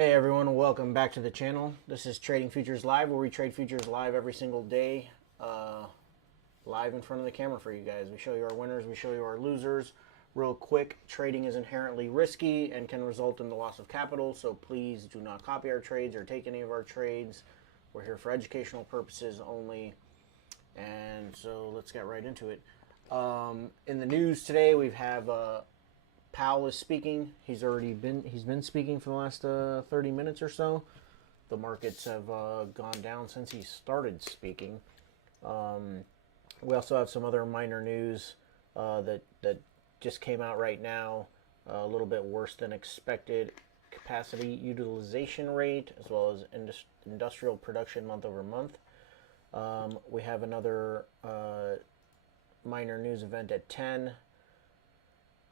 Hey everyone, welcome back to the channel. This is Trading Futures Live, where we trade futures live every single day, live in front of the camera for you guys. We show you our winners, we show you our losers. Real quick, trading is inherently risky and can result in the loss of capital, so please do not copy our trades or take any of our trades. We're here for educational purposes only, and so let's get right into it. In the news today, we have Powell is speaking. He's been speaking for the last 30 minutes or so. The markets have gone down since he started speaking. We also have some other minor news that just came out right now. A little bit worse than expected capacity utilization rate, as well as industrial production month over month. We have another minor news event at 10.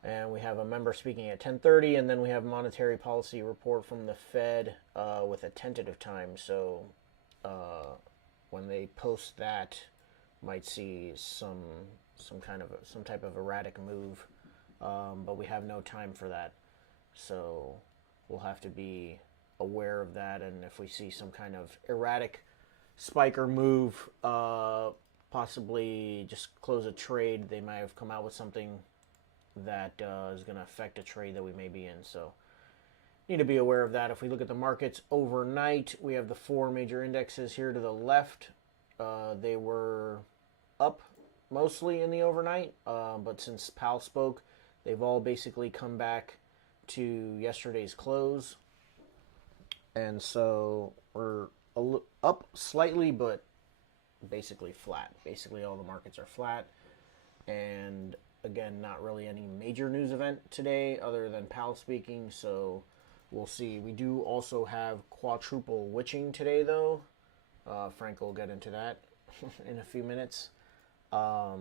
And we have a member speaking at 10:30, and then we have monetary policy report from the Fed with a tentative time. So when they post that, might see some type of erratic move, but we have no time for that. So we'll have to be aware of that, and if we see some kind of erratic spike or move, possibly just close a trade. They might have come out with something that is going to affect a trade that we may be in. So need to be aware of that. If we look at the markets overnight, we have the four major indexes here to the left. They were up mostly in the overnight, but since Powell spoke, they've all basically come back to yesterday's close. And so we're up slightly, but basically flat. Basically all the markets are flat. And again, not really any major news event today other than Powell speaking, so we'll see. We do also have quadruple witching today, though. Frank will get into that in a few minutes. So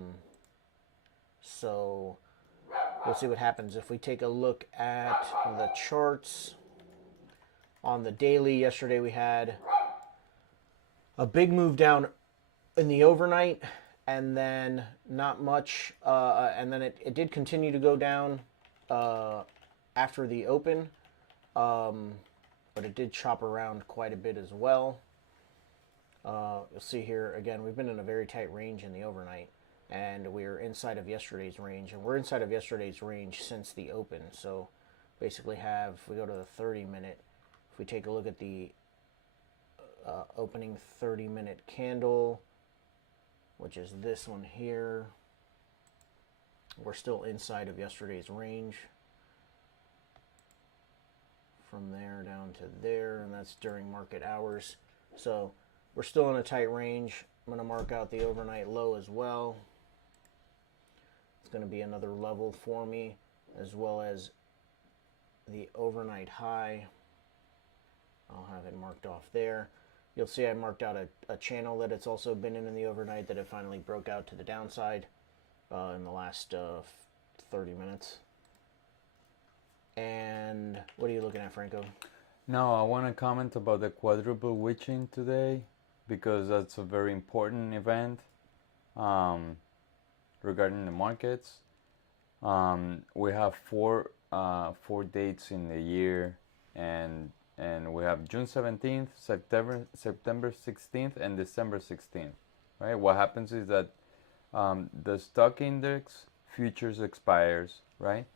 we'll see what happens. If we take a look at the charts on the daily, yesterday we had a big move down in the overnight, and then not much, and then it did continue to go down after the open, but it did chop around quite a bit as well. You'll see here, again, we've been in a very tight range in the overnight, and we're inside of yesterday's range, and we're inside of yesterday's range since the open. So basically if we go to the 30-minute, if we take a look at the opening 30-minute candle, which is this one here, we're still inside of yesterday's range. From there down to there, and that's during market hours. So we're still in a tight range. I'm going to mark out the overnight low as well. It's going to be another level for me, as well as the overnight high. I'll have it marked off there. You'll see I marked out a channel that it's also been in the overnight that it finally broke out to the downside in the last 30 minutes. And what are you looking at, Franco? No, I want to comment about the quadruple witching today, because that's a very important event regarding the markets. We have four dates in the year, and we have June 17th, September 16th, and December 16th, right? What happens is that the stock index futures expires, right?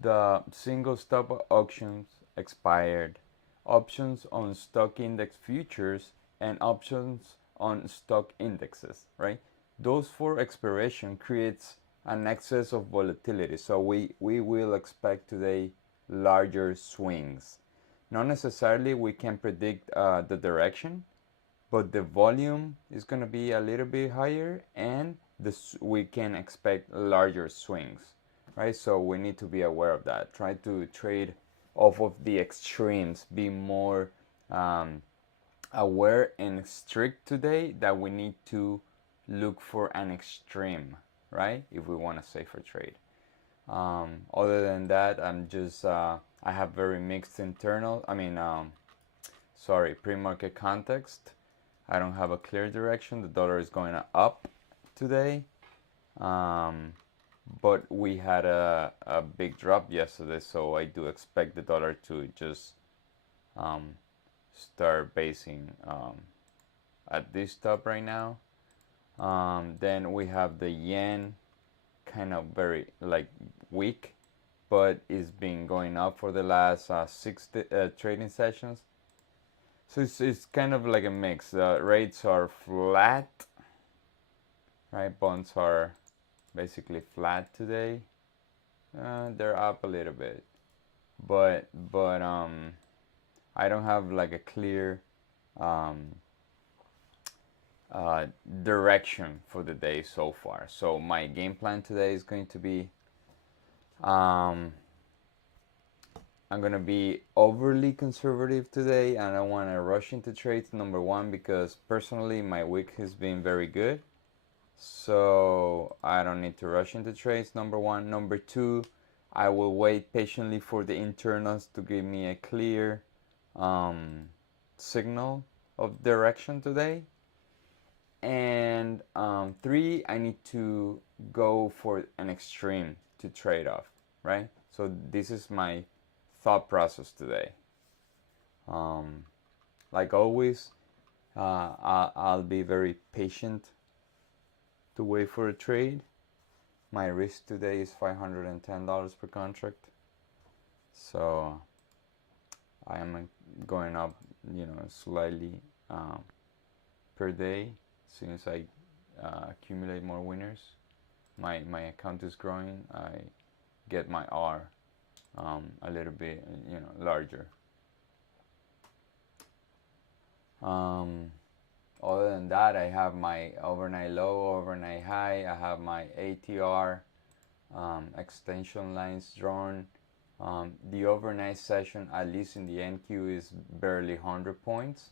The single stock auctions expired. Options on stock index futures and options on stock indexes, right? Those four expiration creates an excess of volatility. So we will expect today larger swings. Not necessarily we can predict the direction, but the volume is going to be a little bit higher, and we can expect larger swings, right? So we need to be aware of that. Try to trade off of the extremes. Be more aware and strict today that we need to look for an extreme, right? If we want a safer trade. Other than that, I'm just I have very mixed pre-market context. I don't have a clear direction. The dollar is going up today, but we had a big drop yesterday, so I do expect the dollar to just start basing at this top right now. Then we have the yen, kind of very like weak, but it's been going up for the last six trading sessions. So it's kind of like a mix. Rates are flat, right? Bonds are basically flat today. They're up a little bit, but I don't have like a clear direction for the day so far. So my game plan today is going to be I'm gonna be overly conservative today. I don't want to rush into trades. Number one, because personally my week has been very good, so I don't need to rush into trades. Number one. Number two, I will wait patiently for the internals to give me a clear signal of direction today. And three, I need to go for an extreme to trade off, right? So this is my thought process today. Like always, I'll be very patient to wait for a trade. My risk today is $510 per contract, so I am going up, slightly per day. As soon as I accumulate more winners, my account is growing. I get my R a little bit, larger. Other than that, I have my overnight low, overnight high. I have my ATR extension lines drawn. The overnight session, at least in the NQ, is barely 100 points.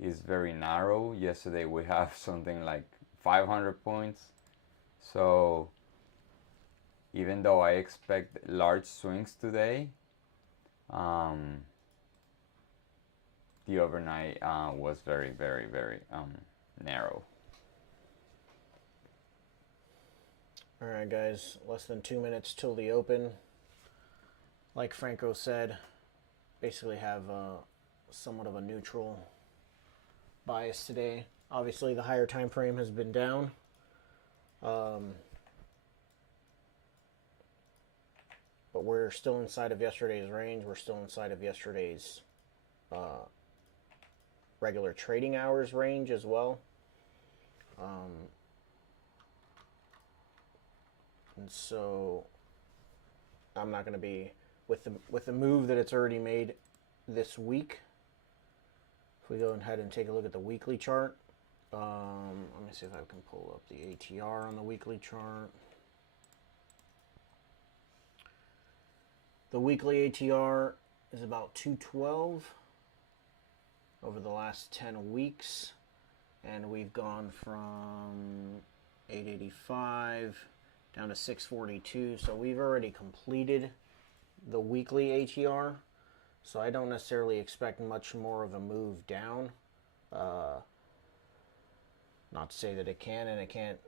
It's very narrow. Yesterday we have something like 500 points. So even though I expect large swings today, the overnight was very, very, very narrow. All right, guys, less than 2 minutes till the open. Like Franco said, basically have somewhat of a neutral bias today. Obviously, the higher time frame has been down. But we're still inside of yesterday's range. We're still inside of yesterday's regular trading hours range as well. And so I'm not going to be with the move that it's already made this week. If we go ahead and take a look at the weekly chart, let me see if I can pull up the ATR on the weekly chart. The weekly ATR is about 212 over the last 10 weeks, and we've gone from 885 down to 642. So we've already completed the weekly ATR. So I don't necessarily expect much more of a move down. Not to say that it can and it can't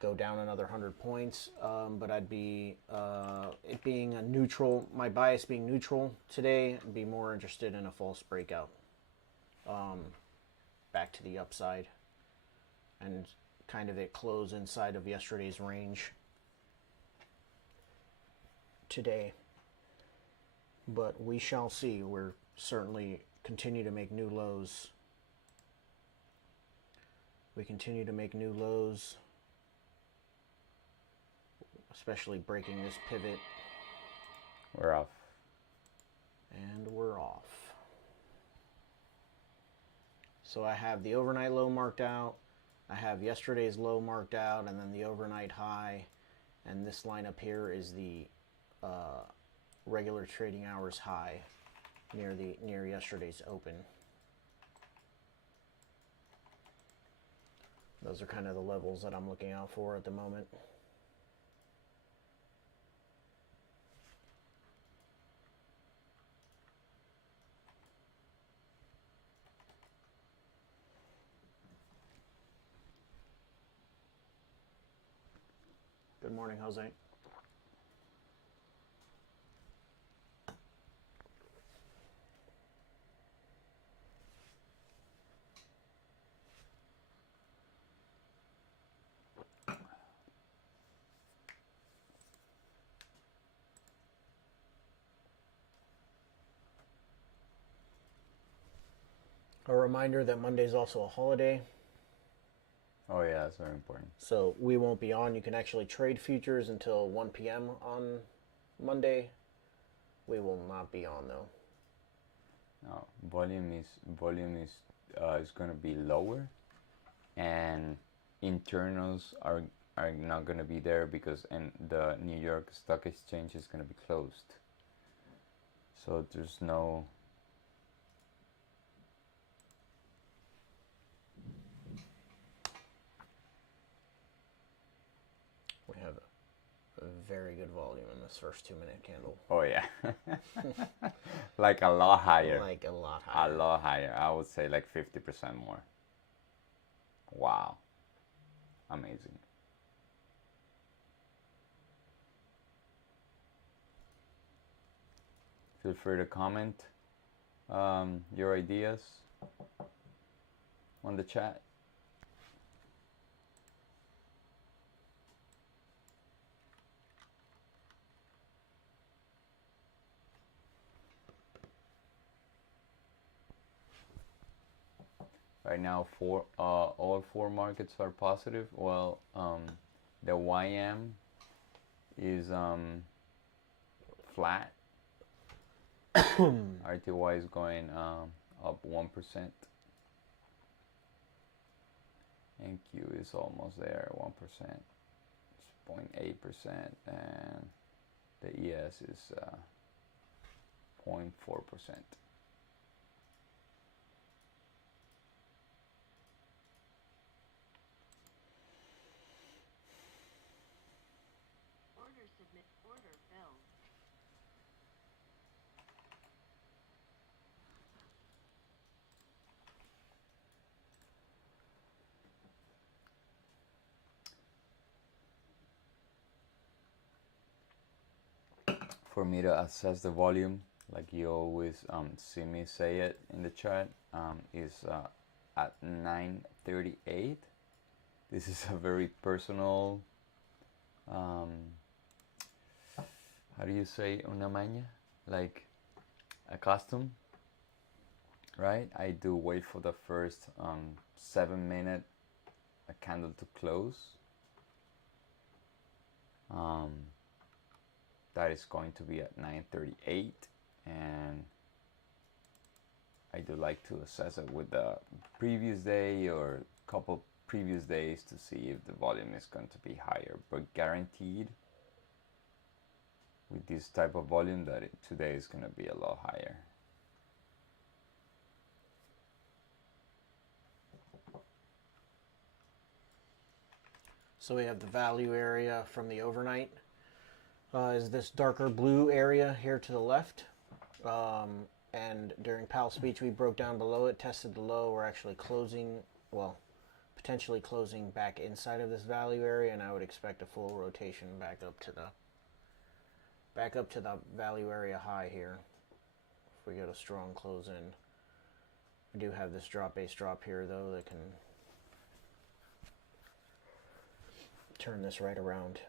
go down another 100 points, but I'd be, it being a neutral, my bias being neutral today, I'd be more interested in a false breakout. Back to the upside and kind of it close inside of yesterday's range today. But we shall see. We're certainly continue to make new lows. We continue to make new lows, especially breaking this pivot. We're off. And we're off. So I have the overnight low marked out. I have yesterday's low marked out, and then the overnight high. And this line up here is the regular trading hours high near yesterday's open. Those are kind of the levels that I'm looking out for at the moment. Good morning, Jose. A reminder that Monday is also a holiday, Oh yeah, that's very important. so we won't be on. You can actually trade futures until 1 p.m. on Monday. We will not be on though. No, volume is going to be lower, and internals are not going to be there because the New York Stock Exchange is going to be closed. So there's no. We have a very good volume in this first 2-minute candle. Oh yeah, like a lot higher. Like a lot higher. A lot higher. I would say like 50% more. Wow, amazing. Feel free to comment your ideas on the chat. Right now, all four markets are positive. Well, the YM is flat. RTY is going up 1%. NQ is almost there, 1%. It's 0.8%, and the ES is 0.4%. For me to assess the volume, like you always see me say it in the chat, is at 9:38. This is a very personal, how do you say, una maña? Like a custom, right? I do wait for the first 7-minute candle to close. That is going to be at 9:38, and I do like to assess it with the previous day or a couple previous days to see if the volume is going to be higher, but guaranteed with this type of volume that today is going to be a lot higher. So we have the value area from the overnight. Is this darker blue area here to the left. And during Powell's speech, we broke down below it, tested the low. We're actually closing, well, potentially closing back inside of this value area, and I would expect a full rotation back up to the value area high here. If we get a strong close in, we do have this drop base drop here though that can turn this right around.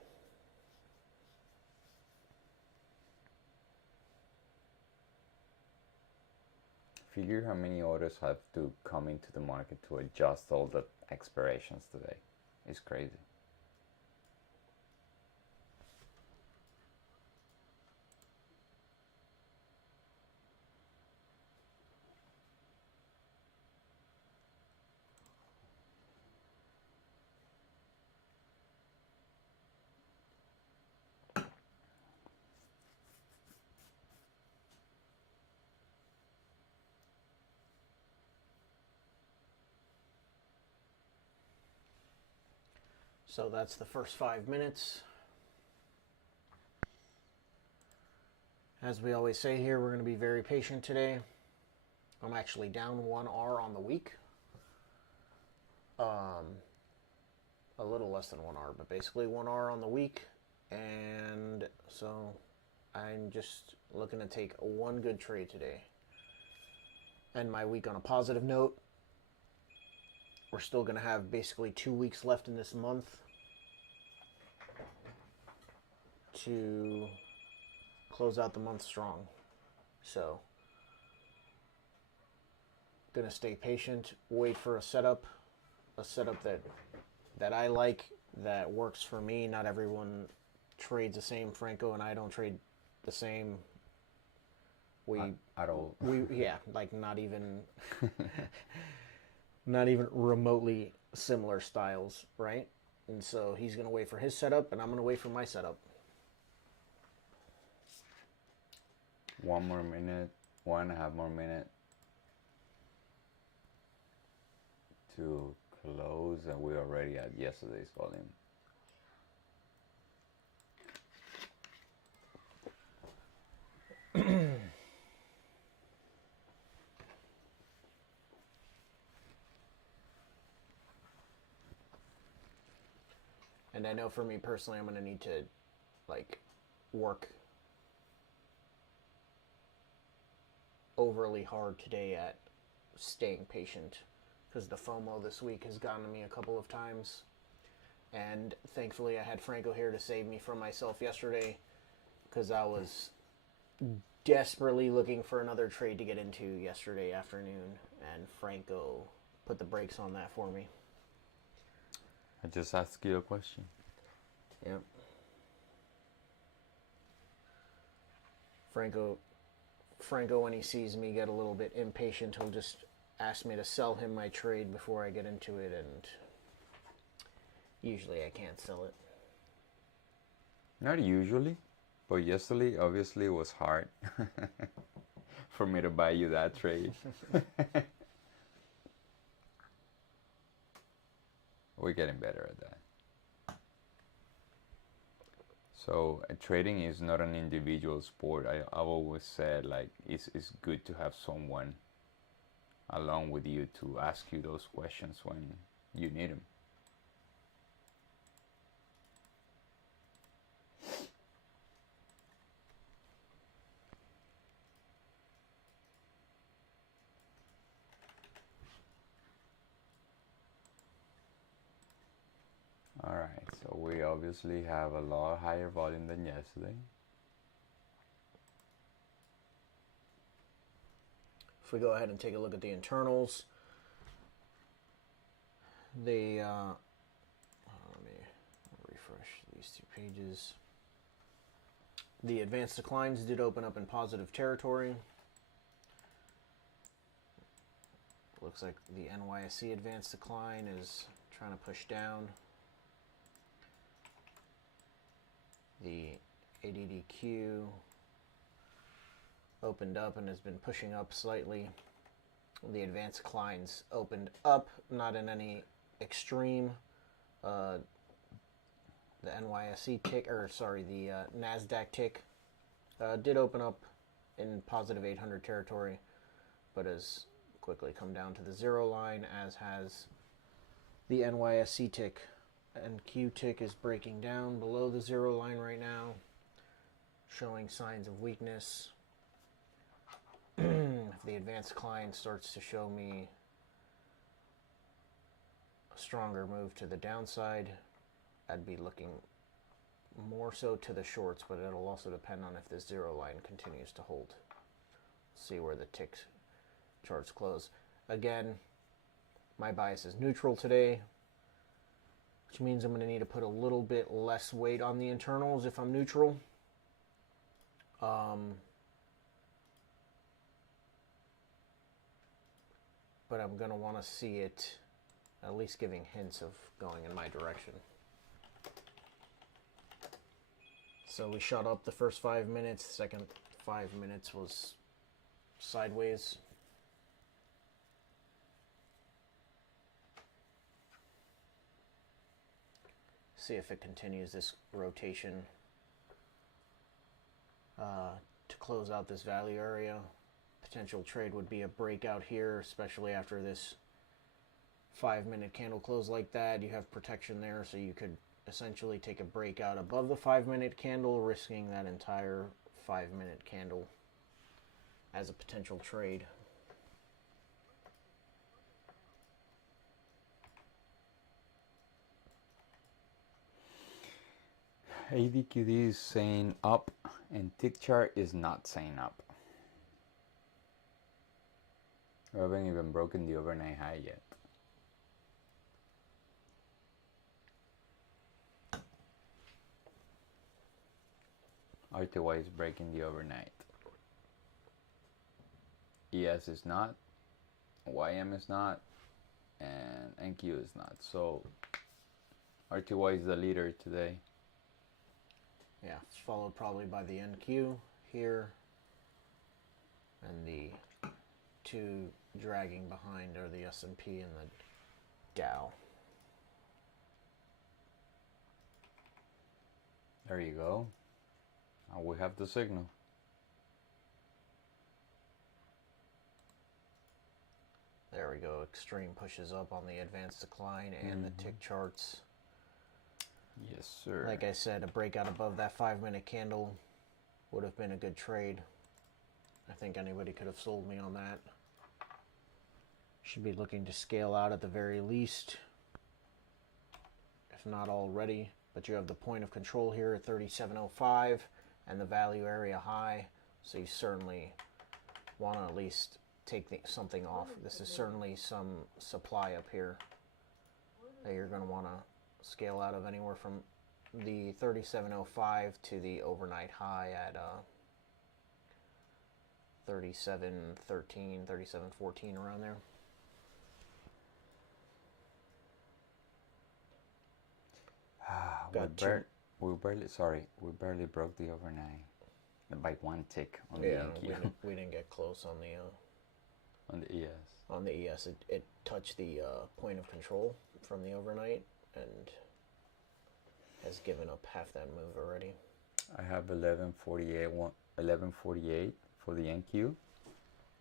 Figure how many orders have to come into the market to adjust all the expirations today. It's crazy. So that's the first 5 minutes. As we always say here, we're going to be very patient today. I'm actually down 1R on the week. A little less than 1R, but basically 1R on the week. And so I'm just looking to take one good trade today. End my week on a positive note. We're still going to have basically 2 weeks left in this month to close out the month strong. So gonna stay patient, wait for a setup that I like, that works for me. Not everyone trades the same. Franco and I don't trade the same. At all. Yeah, like not even not even remotely similar styles, right? And so he's gonna wait for his setup, and I'm gonna wait for my setup. 1 more minute, 1.5 more minute to close, and we're already at yesterday's volume. And I know for me personally, I'm gonna need to like work overly hard today at staying patient, because the FOMO this week has gotten to me a couple of times. And thankfully I had Franco here to save me from myself yesterday, because I was desperately looking for another trade to get into yesterday afternoon, and Franco put the brakes on that for me. I just asked you a question. Yep. Franco, when he sees me get a little bit impatient, he'll just ask me to sell him my trade before I get into it, and usually I can't sell it. Not usually, but yesterday obviously it was hard for me to buy you that trade. We're getting better at that. So trading is not an individual sport. I've always said, like, it's good to have someone along with you to ask you those questions when you need them. Alright, so we obviously have a lot higher volume than yesterday. If we go ahead and take a look at the internals, let me refresh these two pages. The advanced declines did open up in positive territory. Looks like the NYSE advanced decline is trying to push down. The ADDQ opened up and has been pushing up slightly. The advanced declines opened up, not in any extreme. The NYSE tick, the Nasdaq tick did open up in positive 800 territory, but has quickly come down to the zero line, as has the NYSE tick. And Q tick is breaking down below the zero line right now, showing signs of weakness. If the advanced decline starts to show me a stronger move to the downside, I'd be looking more so to the shorts, but it'll also depend on if this zero line continues to hold. See where the tick charts close. Again, my bias is neutral today, which means I'm going to need to put a little bit less weight on the internals if I'm neutral. But I'm going to want to see it at least giving hints of going in my direction. So we shot up the first 5 minutes. The second 5 minutes was sideways. See if it continues this rotation to close out this value area. Potential trade would be a breakout here, especially after this 5 minute candle close like that. You have protection there, so you could essentially take a breakout above the 5 minute candle, risking that entire 5 minute candle as a potential trade. ADQD is saying up and tick chart is not saying up. We haven't even broken the overnight high yet. RTY is breaking the overnight. ES is not, YM is not, and NQ is not. So RTY is the leader today. Yeah, it's followed probably by the NQ here, and the two dragging behind are the S&P and the Dow. There you go. Now we have the signal. There we go. Extreme pushes up on the advanced decline and the tick charts. Yes, sir. Like I said, a breakout above that 5-minute candle would have been a good trade. I think anybody could have sold me on that. Should be looking to scale out at the very least, if not already. But you have the point of control here at 37.05 and the value area high. So you certainly want to at least take something off. This is certainly some supply up here that you're going to want to scale out of, anywhere from the 37.05 to the overnight high at 37.13, 37.14, around there. We barely broke the overnight by one tick on the NQ. we didn't get close on the on the ES. On the ES, it touched the point of control from the overnight and has given up half that move already. I have 1148 for the NQ.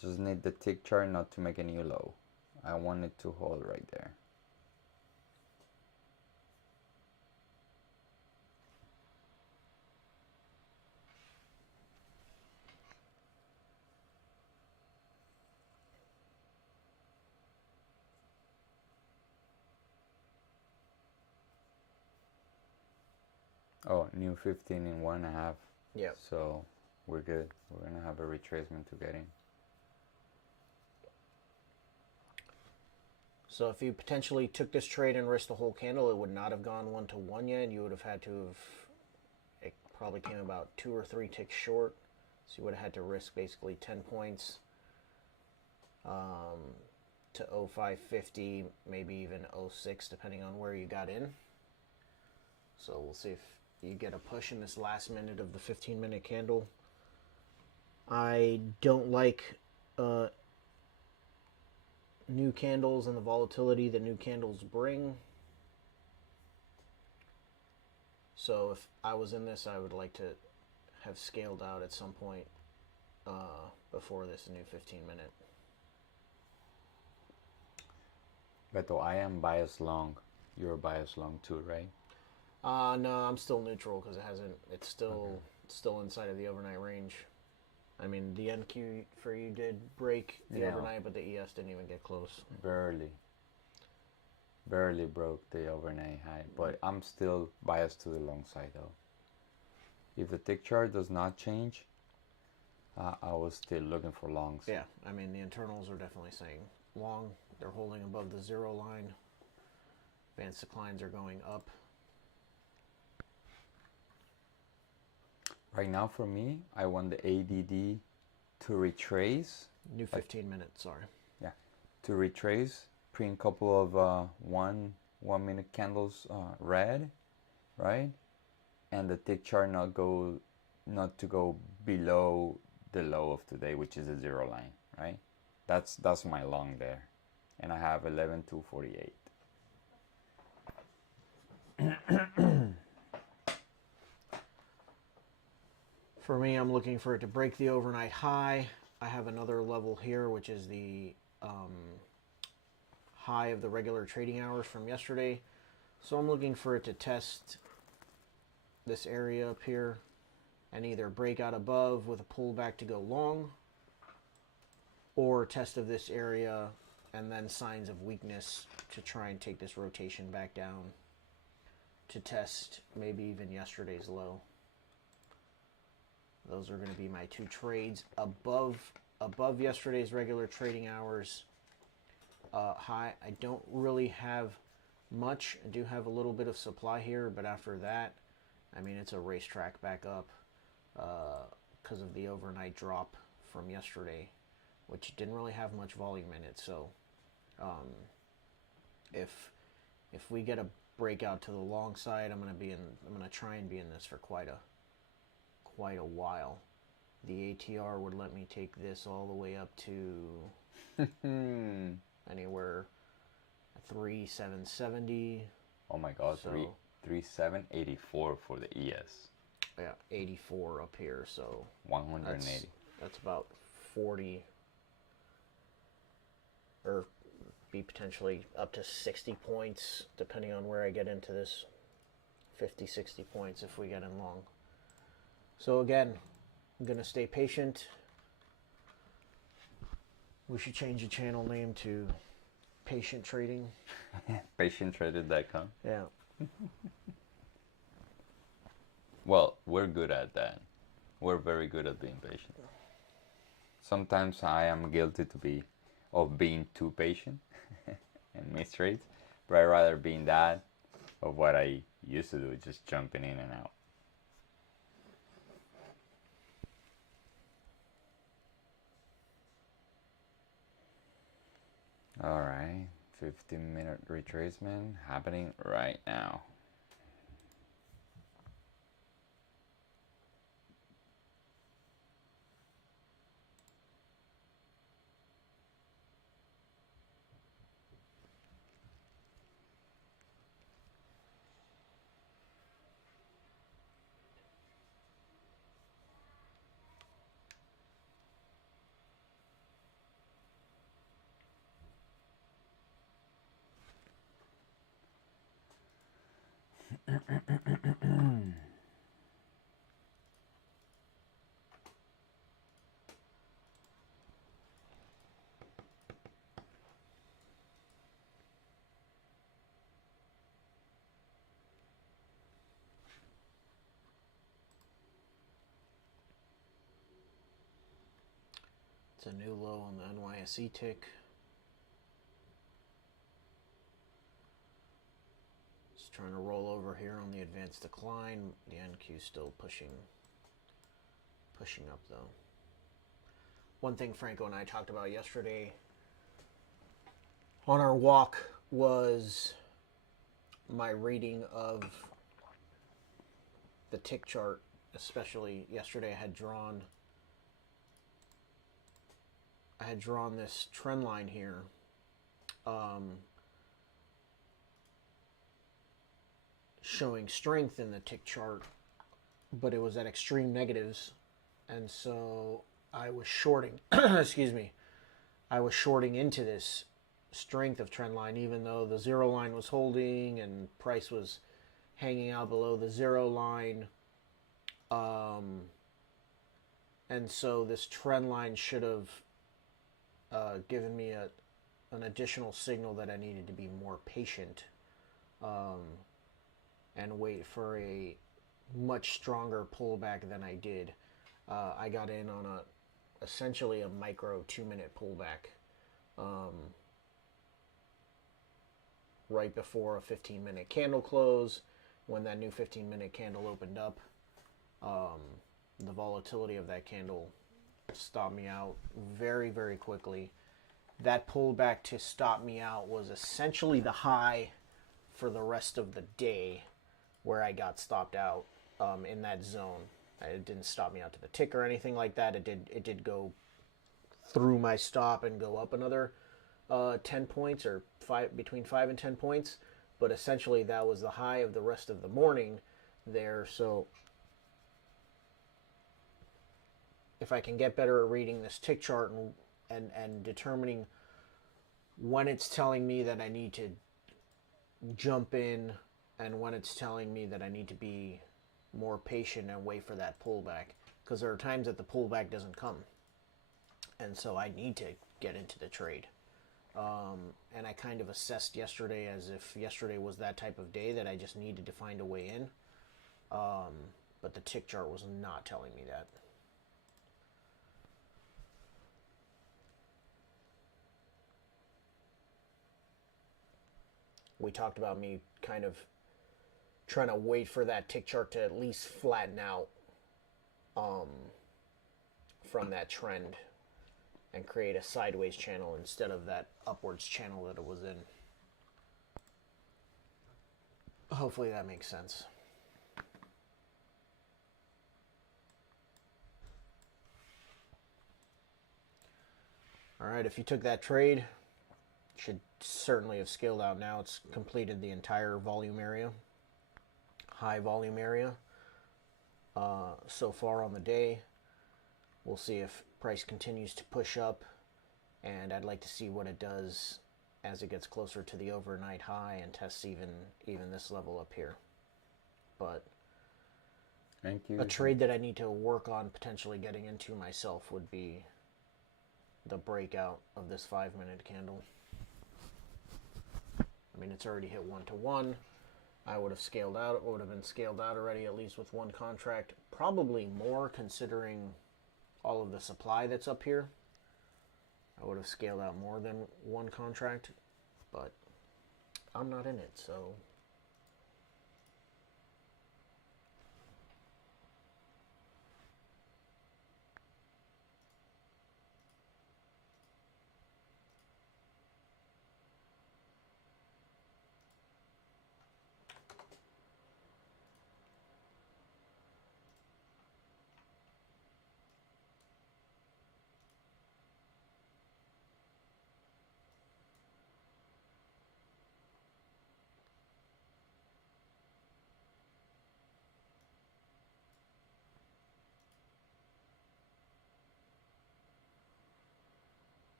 Just need the tick chart not to make a new low. I want it to hold right there. Oh, new 15 in 1.5. Yeah. So we're good. We're gonna have a retracement to get in. So if you potentially took this trade and risked the whole candle, it would not have gone 1-to-1 yet. You would have had to have, it probably came about 2 or 3 ticks short. So you would have had to risk basically 10 points to 0550, maybe even 06, depending on where you got in. So we'll see if you get a push in this last minute of the 15-minute candle. I don't like new candles and the volatility that new candles bring. So if I was in this, I would like to have scaled out at some point before this new 15-minute. Beto, I am biased long. You're biased long too, right? No, I'm still neutral because it's still inside of the overnight range. I mean, the NQ for you did break the overnight, but the ES didn't even get close. Barely broke the overnight high, but I'm still biased to the long side though. If the tick chart does not change, I was still looking for longs. Yeah, I mean, the internals are definitely saying long. They're holding above the 0 line. Advanced declines are going up. Right now for me, I want the ADD to retrace. New 15 minutes, sorry. Yeah, to retrace, print a couple of 1 minute candles red, right? And the tick chart not to go below the low of today, which is the 0 line, right? That's my long there. And I have 11,248. For me, I'm looking for it to break the overnight high. I have another level here, which is the high of the regular trading hours from yesterday. So I'm looking for it to test this area up here and either break out above with a pullback to go long, or test of this area and then signs of weakness to try and take this rotation back down to test maybe even yesterday's low. Those are going to be my two trades above above yesterday's regular trading hours high. I don't really have much. I do have a little bit of supply here, but after that, I mean, it's a racetrack back up because of the overnight drop from yesterday, which didn't really have much volume in it. So if we get a breakout to the long side, I'm gonna try and be in this for quite a while. The ATR would let me take this all the way up to anywhere 3,770. Oh my God, So 3,784 for the ES. yeah, 84 up here. So 180. That's about 40, or be potentially up to 60 points, depending on where I get into this. 50, 60 points if we get in long. So again, I'm going to stay patient. We should change the channel name to Patient Trading. PatientTraded.com. Yeah. Well, we're good at that. We're very good at being patient. Sometimes I am guilty of being too patient and miss trades, but I'd rather being that of what I used to do, just jumping in and out. All right, 15-minute retracement happening right now. It's a new low on the NYSE tick. Just trying to roll over here on the advanced decline. The NQ still pushing up though. One thing Franco and I talked about yesterday on our walk was my reading of the tick chart. Especially yesterday, I had drawn this trend line here, showing strength in the tick chart, but it was at extreme negatives, and so I was shorting. Excuse me. I was shorting into this strength of trend line, even though the zero line was holding and price was hanging out below the zero line. And so this trend line should have given me an additional signal that I needed to be more patient and wait for a much stronger pullback than I did. I got in on essentially a micro 2-minute pullback right before a 15-minute candle close. When that new 15-minute candle opened up, the volatility of that candle stopped me out very, very quickly. That pullback to stop me out was essentially the high for the rest of the day where I got stopped out in that zone. It didn't stop me out to the tick or anything like that. It did go through my stop and go up another 10 points or between 5 and 10 points. But essentially that was the high of the rest of the morning there. So if I can get better at reading this tick chart and determining when it's telling me that I need to jump in and when it's telling me that I need to be more patient and wait for that pullback, because there are times that the pullback doesn't come, and so I need to get into the trade. And I kind of assessed yesterday as if yesterday was that type of day that I just needed to find a way in, but the tick chart was not telling me that. we talked about me kind of trying to wait for that tick chart to at least flatten out from that trend and create a sideways channel instead of that upwards channel that it was in. Hopefully that makes sense. All right, if you took that trade, should certainly have scaled out now. It's completed the entire volume area, high volume area. So far on the day, we'll see if price continues to push up, and I'd like to see what it does as it gets closer to the overnight high and tests even this level up here. But Thank you. a trade that I need to work on potentially getting into myself would be the breakout of this 5-minute candle. I mean, it's already hit 1-to-1. I would have scaled out. It would have been scaled out already, at least with one contract. Probably more, considering all of the supply that's up here. I would have scaled out more than one contract, but I'm not in it, so.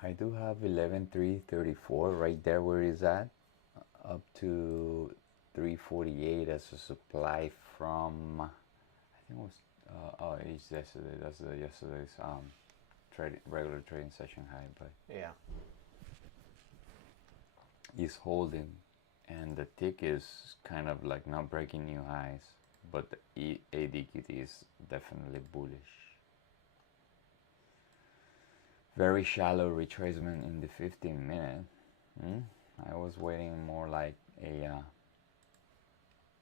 I do have 11,334 right there where it's at, up to 348 as a supply from, I think it was, it's yesterday. That's yesterday's regular trading session high, but Yeah. it's holding, and the tick is kind of like not breaking new highs, but the ADQT is definitely bullish. Very shallow retracement in the 15-minute. I was waiting more like a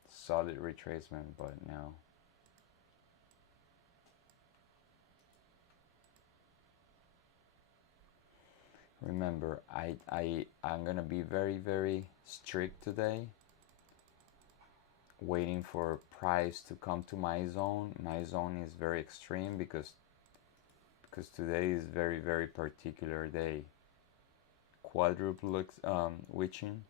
solid retracement, but no. Remember, I'm gonna be very, very strict today, waiting for price to come to my zone. My zone is very extreme because today is very, very particular day. Quadruple witching.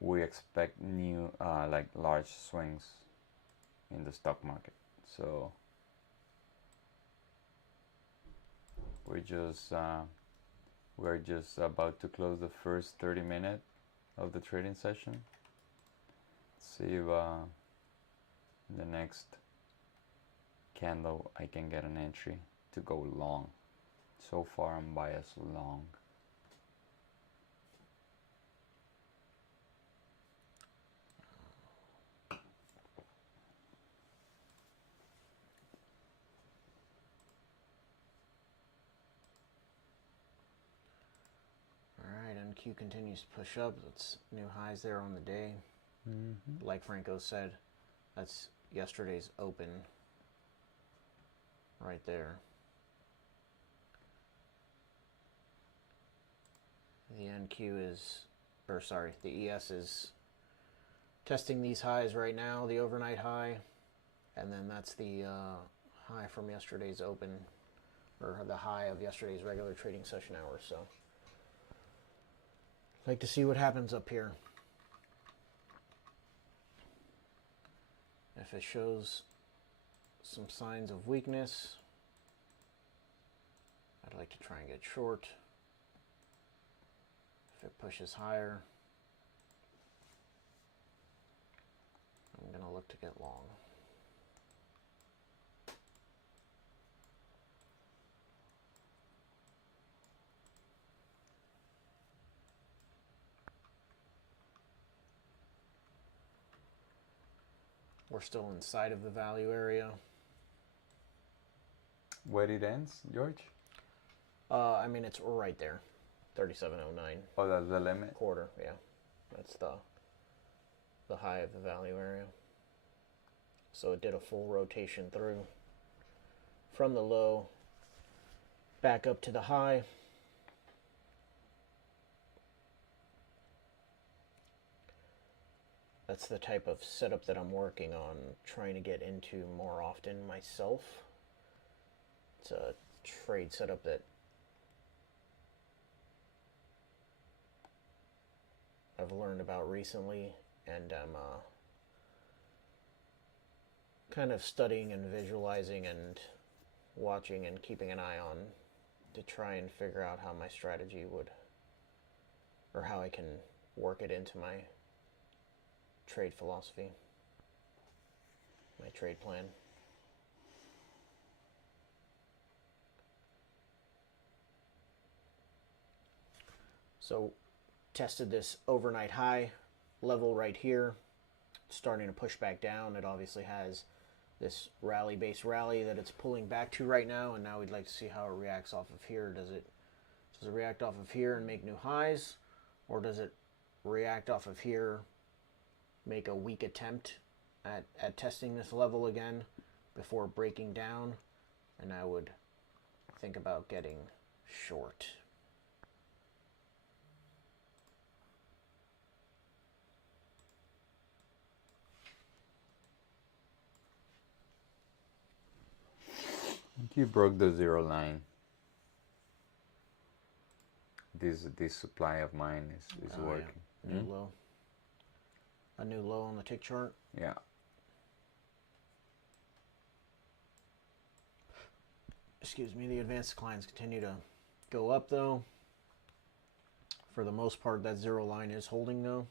We expect new like large swings in the stock market. So we're just about to close the first 30 minutes of the trading session. See if in the next candle I can get an entry to go long. So far I'm biased long. Alright, NQ continues to push up. That's new highs there on the day. Like Franco said, that's yesterday's open right there. The NQ is, or sorry, the ES is testing these highs right now, the overnight high, and then that's the high from yesterday's open, or the high of yesterday's regular trading session hours. So I'd like to see what happens up here. If it shows some signs of weakness, I'd like to try and get short. If it pushes higher, I'm going to look to get long. We're still inside of the value area. Where it ends, George? I mean, it's right there, 37.09. Oh, that's the limit? Quarter, yeah. That's the high of the value area. So it did a full rotation through from the low back up to the high. That's the type of setup that I'm working on trying to get into more often myself. It's a trade setup that I've learned about recently, and I'm kind of studying and visualizing and watching and keeping an eye on to try and figure out how my strategy would, or how I can work it into my trade philosophy, my trade plan. So tested this overnight high level right here. It's starting to push back down. It obviously has this rally-based rally that it's pulling back to right now, and now we'd like to see how it reacts off of here. Does it react off of here and make new highs, or does it react off of here, make a weak attempt at testing this level again before breaking down? And I would think about getting short. You broke the 0 line. This supply of mine is working. Yeah. New low. A new low on the tick chart. Yeah. Excuse me, the advanced declines continue to go up though. For the most part, that 0 line is holding though.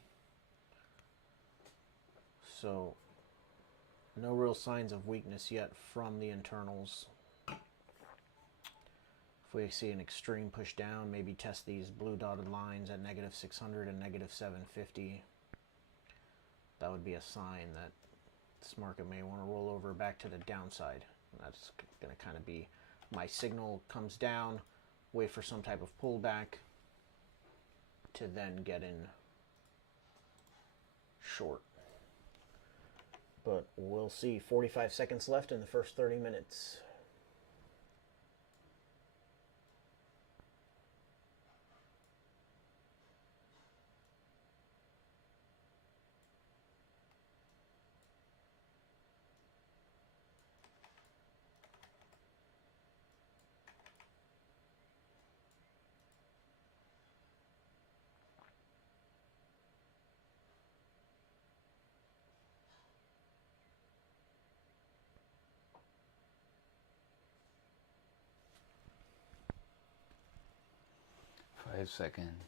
So no real signs of weakness yet from the internals. If we see an extreme push down, maybe test these blue dotted lines at -600 and -750. That would be a sign that this market may want to roll over back to the downside. That's going to kind of be my signal. Comes down, wait for some type of pullback to then get in short. But we'll see. 45 seconds left in the first 30 minutes. Five seconds.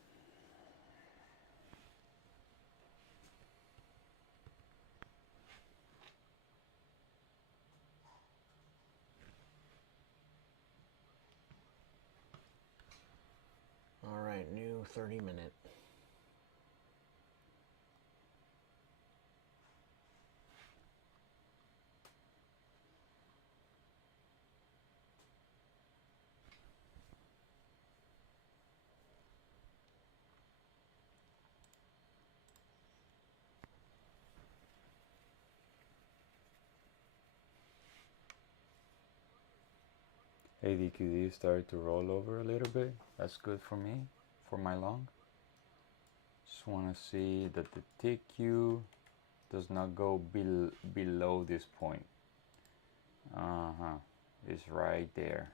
All right, new 30-minute. ADQD started to roll over a little bit. That's good for me, for my long. Just want to see that the TQ does not go below this point. It's right there.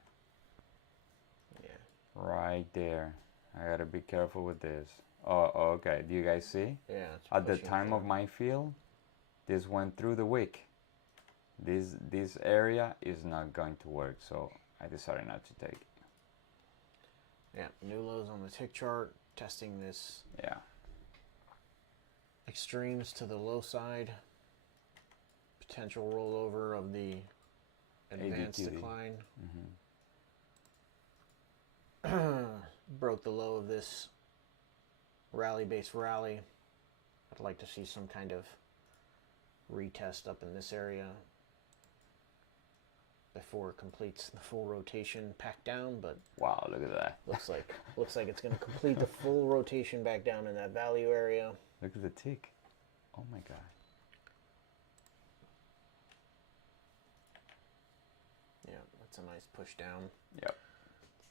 Yeah. Right there. I gotta be careful with this. Oh, okay. Do you guys see? Yeah. At the time of my fill, this went through the wick. This area is not going to work, so I decided not to take it. Yeah, new lows on the tick chart, testing this. Yeah. Extremes to the low side. Potential rollover of the advanced ADQD. decline. Mm-hmm. Broke the low of this rally-based rally. I'd like to see some kind of retest up in this area before it completes the full rotation back down, but Wow, look at that. looks like it's going to complete the full rotation back down in that value area. Look at the tick. Oh my god. Yeah, that's a nice push down. Yep.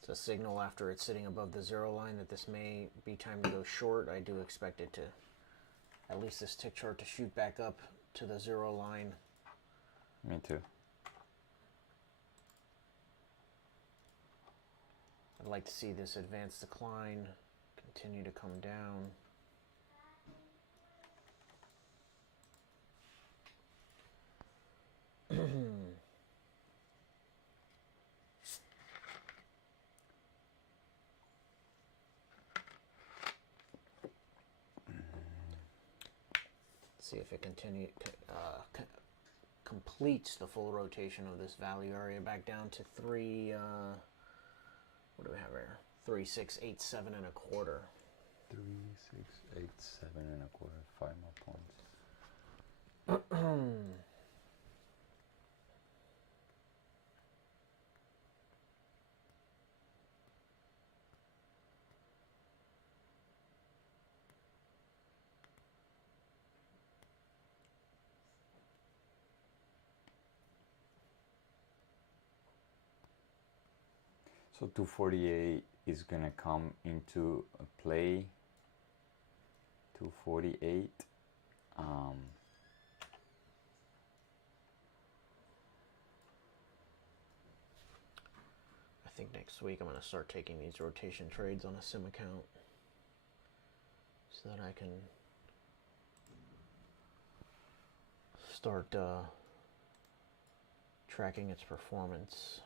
It's a signal after it's sitting above the zero line that this may be time to go short. I do expect it to, at least this tick chart, to shoot back up to the zero line. Me too. I'd like to see this advanced decline continue to come down. See if it completes the full rotation of this value area back down to what do we have here? 3687 and a quarter. 3687 and a quarter. 5 more points. So 248 is gonna come into play. 248. I think next week I'm going to start taking these rotation trades on a sim account so that I can start tracking its performance.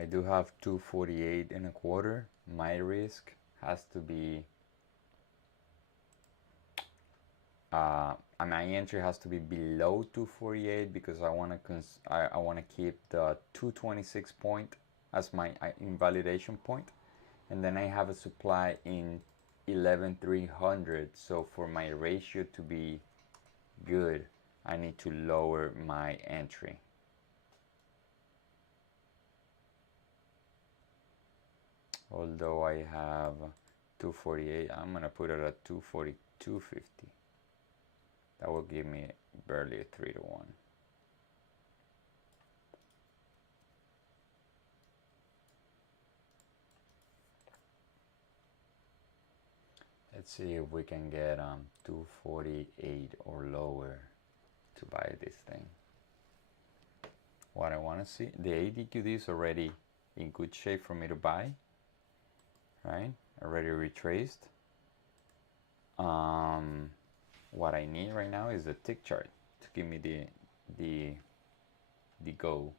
I do have 248 and a quarter. My risk has to be my entry has to be below 248 because I want to I want to keep the 226 point as my invalidation point, and then I have a supply in 11,300. So for my ratio to be good, I need to lower my entry. Although I have 248, I'm gonna put it at 242.50. That will give me barely a 3 to 1. Let's see if we can get 248 or lower to buy this thing. What I want to see, the ADQD is already in good shape for me to buy, right? Already retraced. What I need right now is a tick chart to give me the go.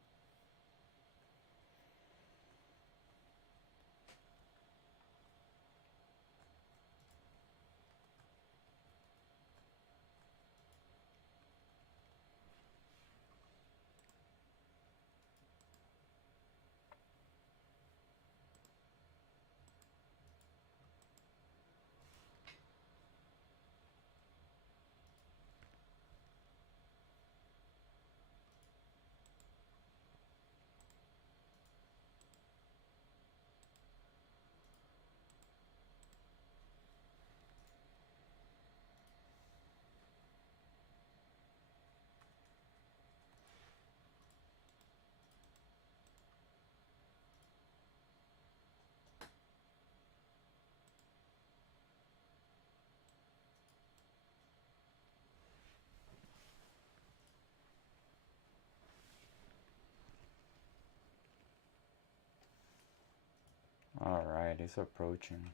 All right, it's approaching.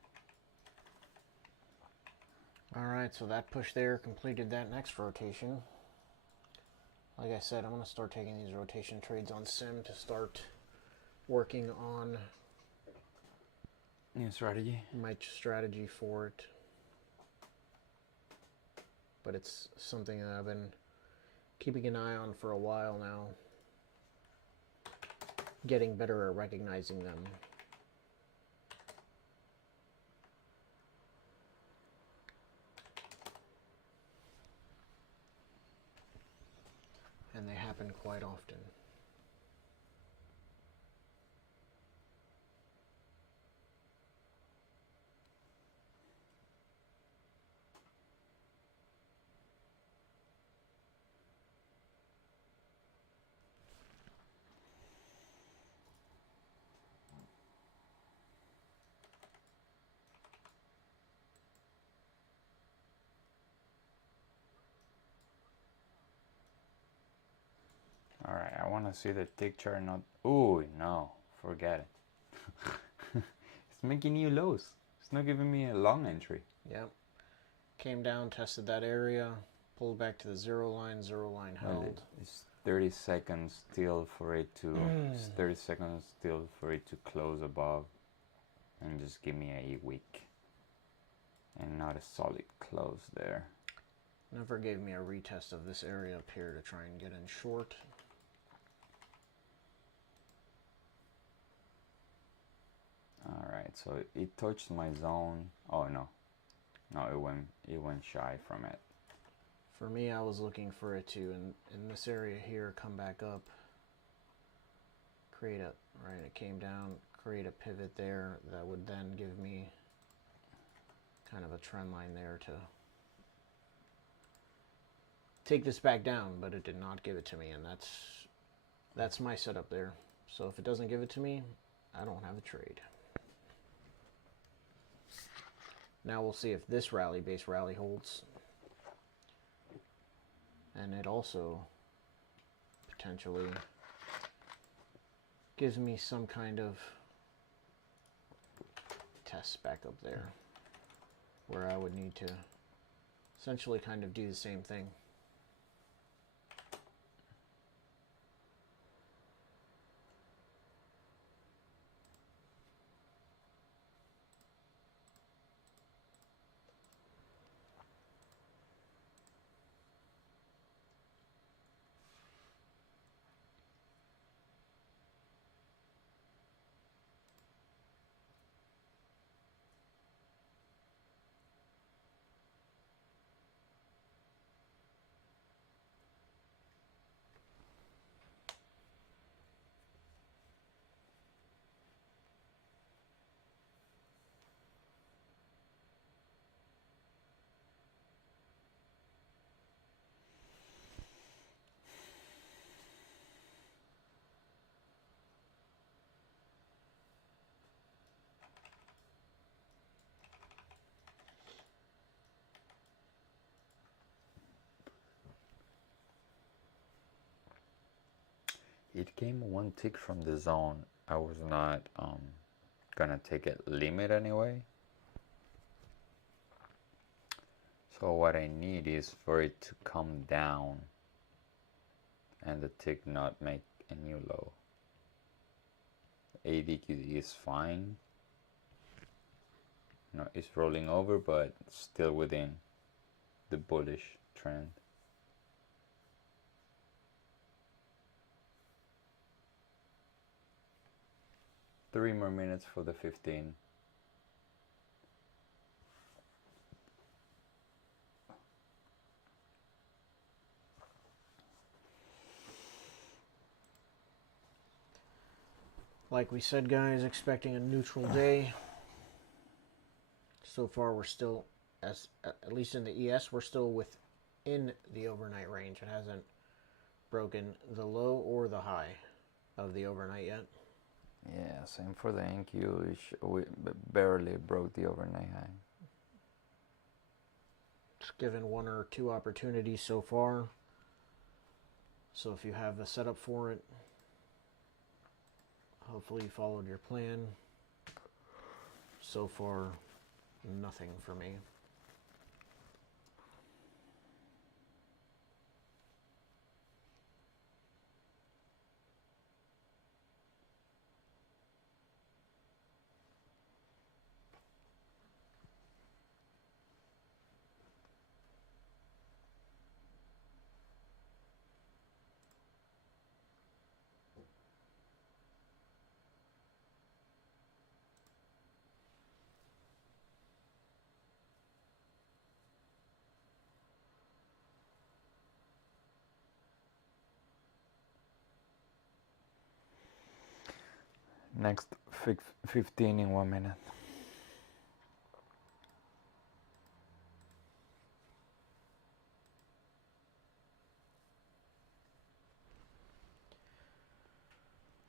All right, so that push there completed that next rotation. Like I said, I'm going to start taking these rotation trades on Sim to start working on New strategy. my strategy for it. But it's something that I've been keeping an eye on for a while now. Getting better at recognizing them. And they happen quite often. All right, I want to see the tick chart. Not. Ooh, no, forget it. It's making new lows. It's not giving me a long entry. Yep. Came down, tested that area, pulled back to the zero line held. It's 30 seconds still for it to. It's 30 seconds still for it to close above, and just give me a week, and not a solid close there. Never gave me a retest of this area up here to try and get in short. All right, so it touched my zone. Oh no, it went shy from it. For me, I was looking for it to, in this area here, come back up, create a, right, it came down, create a pivot there that would then give me kind of a trend line there to take this back down, but it did not give it to me, and that's my setup there. So if it doesn't give it to me, I don't have a trade. Now we'll see if this base rally holds. And it also potentially gives me some kind of test back up there where I would need to essentially kind of do the same thing. It came one tick from the zone. I was not gonna take a limit anyway. So what I need is for it to come down and the tick not make a new low. ADQD is fine. No, it's rolling over, but still within the bullish trend. Three more minutes for the 15. Like we said, guys, expecting a neutral day. So far, we're still, at least in the ES, we're still within the overnight range. It hasn't broken the low or the high of the overnight yet. Yeah, same for the NQ. We barely broke the overnight high. It's given one or two opportunities so far. So if you have a setup for it, hopefully you followed your plan. So far, nothing for me. Next 15 in 1 minute.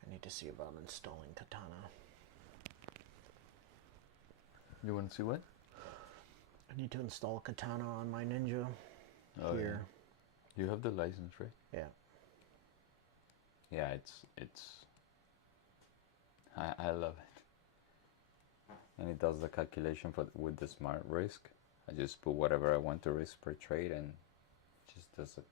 I need to see about installing Katana. You want to see what? I need to install Katana on my Ninja here. Yeah. You have the license, right? Yeah. Yeah, I love it. And it does the calculation with the smart risk. I just put whatever I want to risk per trade and just does it.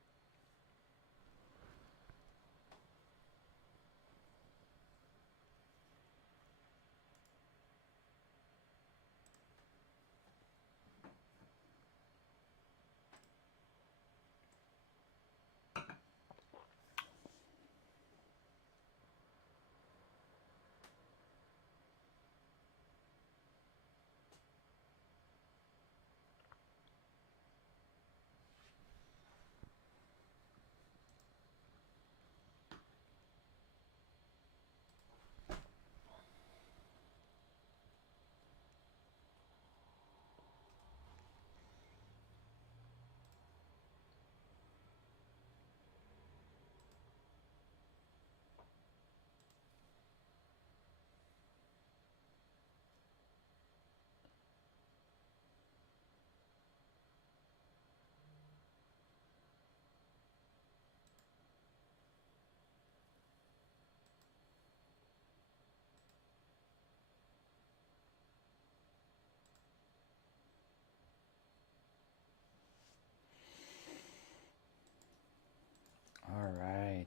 All right.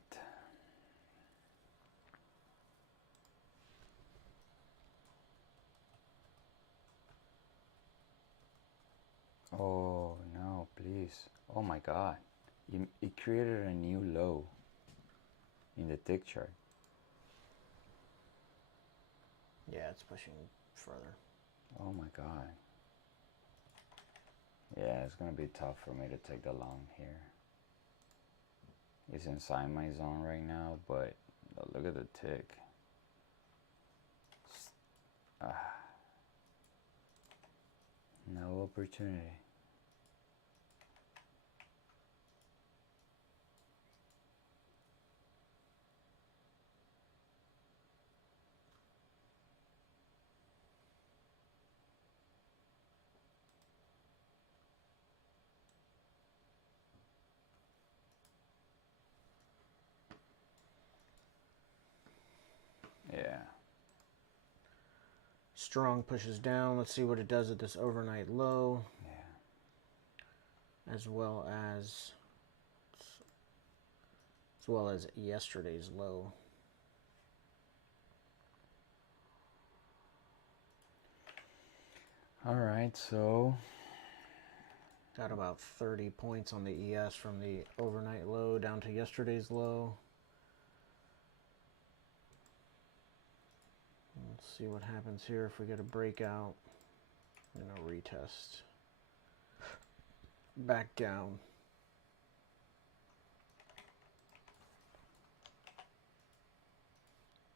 Oh no, please. Oh my God. It created a new low in the tick chart. Yeah, it's pushing further. Oh my God. Yeah, it's gonna be tough for me to take the long here. It's inside my zone right now, but look at the tick. No opportunity. Strong pushes down. Let's see what it does at this overnight low. Yeah. As well as yesterday's low. All right, so got about 30 points on the ES from the overnight low down to yesterday's low. Let's see what happens here if we get a breakout and a retest. Back down.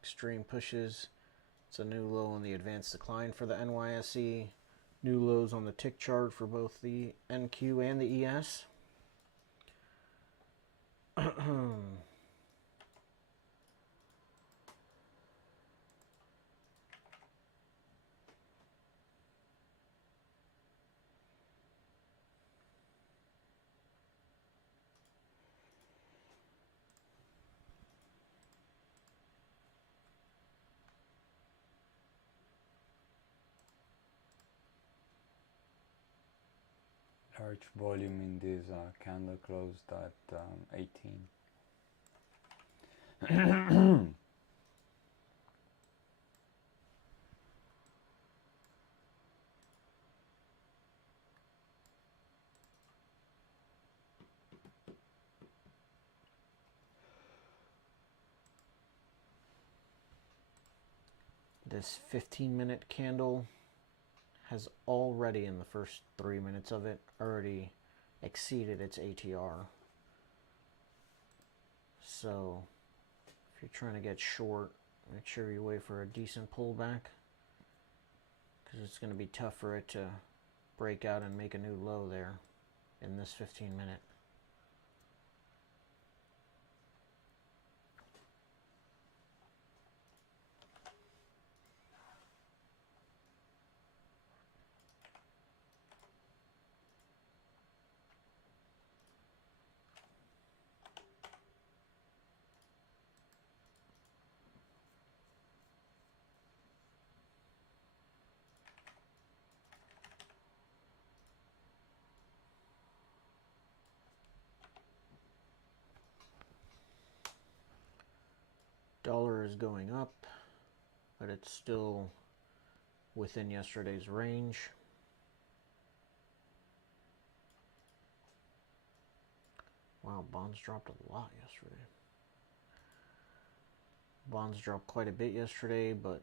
Extreme pushes. It's a new low on the advanced decline for the NYSE. New lows on the tick chart for both the NQ and the ES. large volume in this candle closed at 18. This 15-minute candle has already, in the first 3 minutes of it, already exceeded its ATR. So if you're trying to get short, make sure you wait for a decent pullback, because it's going to be tough for it to break out and make a new low there in this 15-minute. Dollar is going up, but it's still within yesterday's range. Wow, bonds dropped a lot yesterday. Bonds dropped quite a bit yesterday, but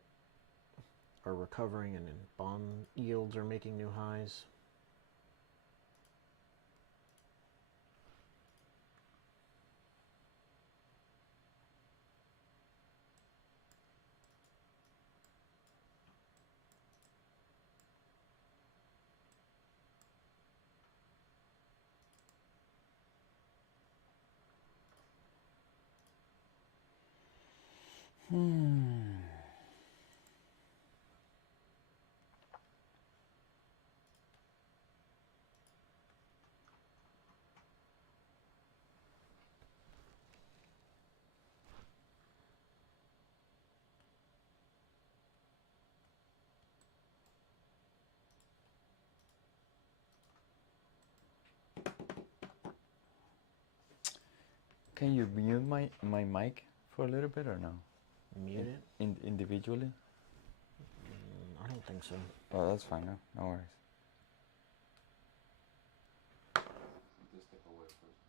are recovering, and then bond yields are making new highs. Can you mute my mic for a little bit or no? Mute it? Individually? I don't think so. Oh, that's fine. No worries. Just step away first.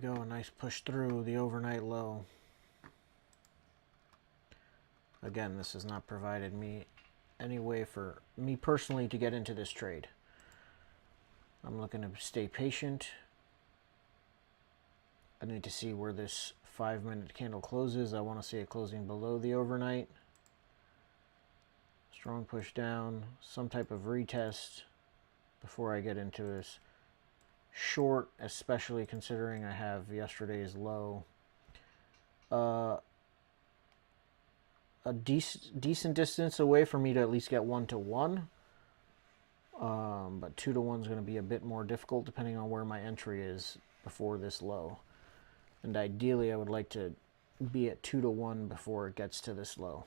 go, a nice push through the overnight low. Again, this has not provided me any way for me personally to get into this trade. I'm looking to stay patient. I need to see where this 5-minute candle closes. I want to see it closing below the overnight. Strong push down, some type of retest before I get into this short, especially considering I have yesterday's low. A decent distance away for me to at least get 1-to-1. But 2-to-1 is going to be a bit more difficult depending on where my entry is before this low. And ideally, I would like to be at 2-to-1 before it gets to this low.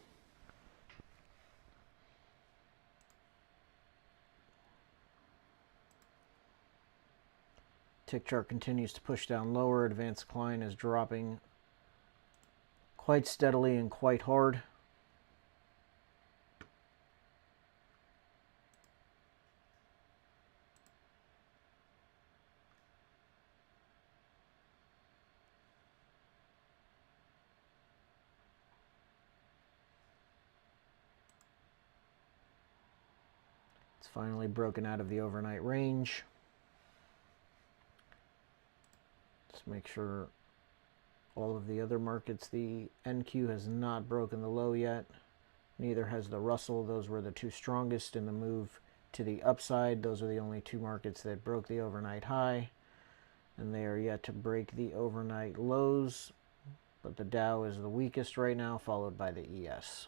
Tick chart continues to push down lower. Advanced decline is dropping quite steadily and quite hard. It's finally broken out of the overnight range. Just make sure all of the other markets, the NQ has not broken the low yet. Neither has the Russell. Those were the two strongest in the move to the upside. Those are the only two markets that broke the overnight high. And they are yet to break the overnight lows. But the Dow is the weakest right now, followed by the ES.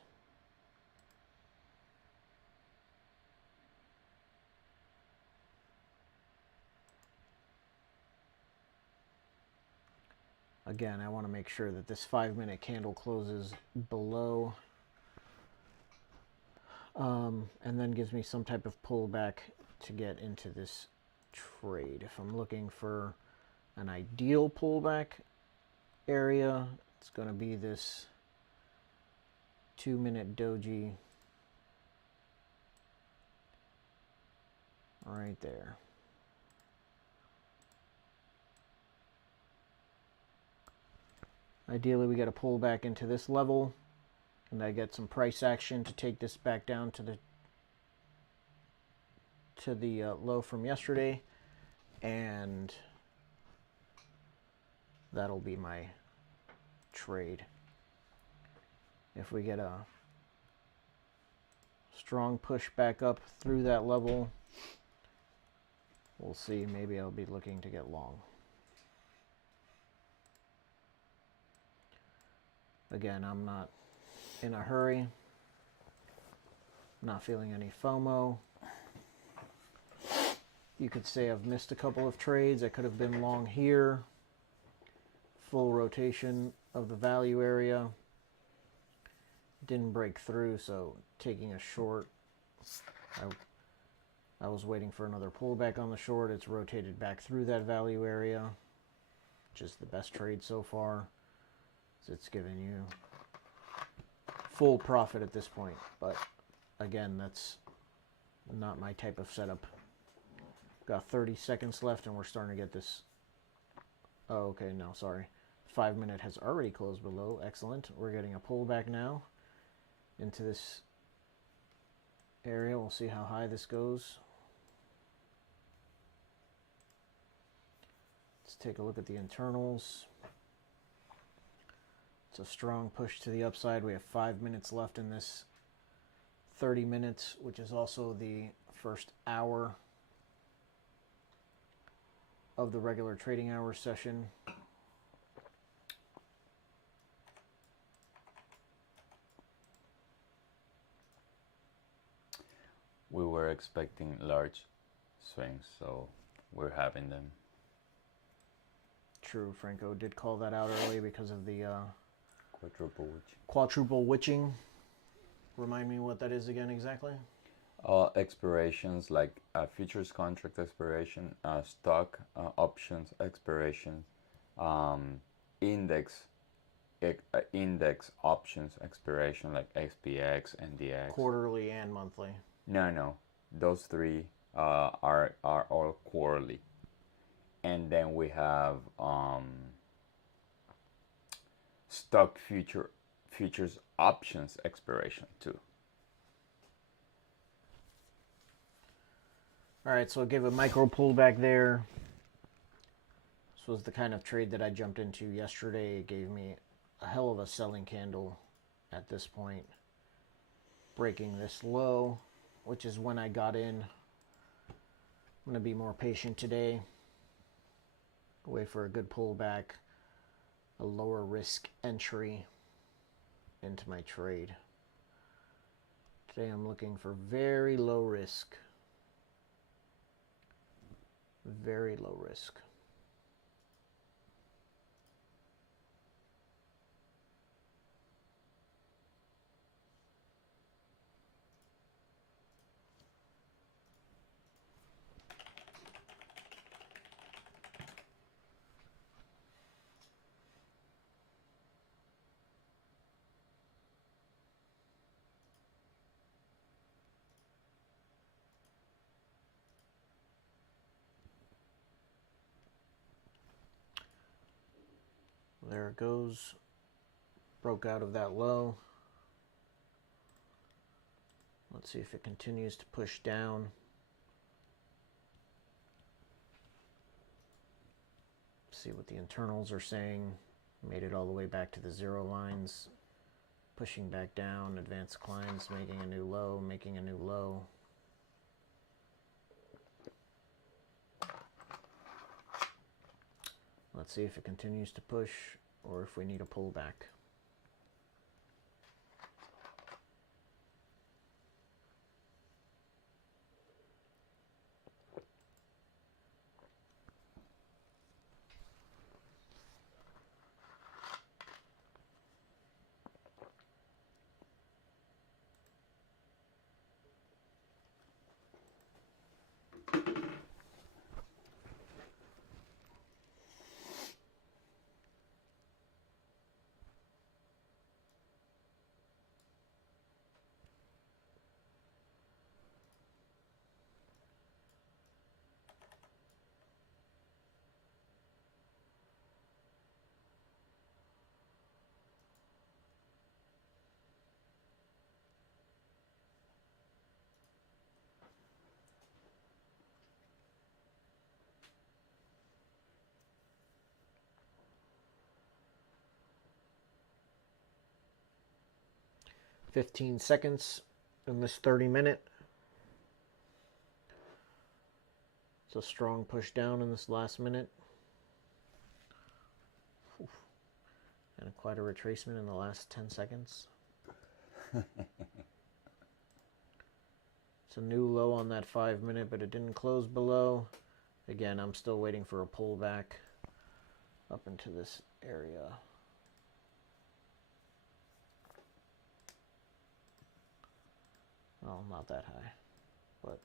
Again, I want to make sure that this 5-minute candle closes below and then gives me some type of pullback to get into this trade. If I'm looking for an ideal pullback area, it's going to be this 2-minute doji right there. Ideally, we get a pullback into this level, and I get some price action to take this back down to the low from yesterday, and that'll be my trade. If we get a strong push back up through that level, we'll see. Maybe I'll be looking to get long. Again, I'm not in a hurry. Not feeling any FOMO. You could say I've missed a couple of trades. I could have been long here. Full rotation of the value area. Didn't break through, so taking a short. I was waiting for another pullback on the short. It's rotated back through that value area. Just the best trade so far. It's giving you full profit at this point, but again, that's not my type of setup. Got 30 seconds left and we're starting to get this. Oh, okay, no, sorry. 5-minute has already closed below. Excellent. We're getting a pullback now into this area. We'll see how high this goes. Let's take a look at the internals. It's a strong push to the upside. We have 5 minutes left in this 30 minutes, which is also the first hour of the regular trading hour session. We were expecting large swings, so we're having them. True, Franco did call that out early because of the Quadruple witch. witching. Remind me what that is again exactly? Expirations like futures contract expiration, stock options expiration, index options expiration like XPX, NDX. Quarterly and monthly. No. Those three are all quarterly. And then we have stock futures options expiration too. All right, so I gave a micro pullback there. This was the kind of trade that I jumped into yesterday. It gave me a hell of a selling candle at this point, breaking this low, which is when I got in. I'm going to be more patient today. Wait for a good pullback, a lower risk entry into my trade. Today I'm looking for very low risk. Very low risk. There it goes. Broke out of that low. Let's see if it continues to push down. See what the internals are saying. Made it all the way back to the zero lines. Pushing back down. Advanced climbs, making a new low, making a new low. Let's see if it continues to push or if we need a pullback. "15 seconds in this 30-minute. It's a strong push down in this last minute. And quite a retracement in the last 10 seconds. It's a new low on that 5-minute, but it didn't close below. Again, I'm still waiting for a pullback up into this area. Well, not that high, but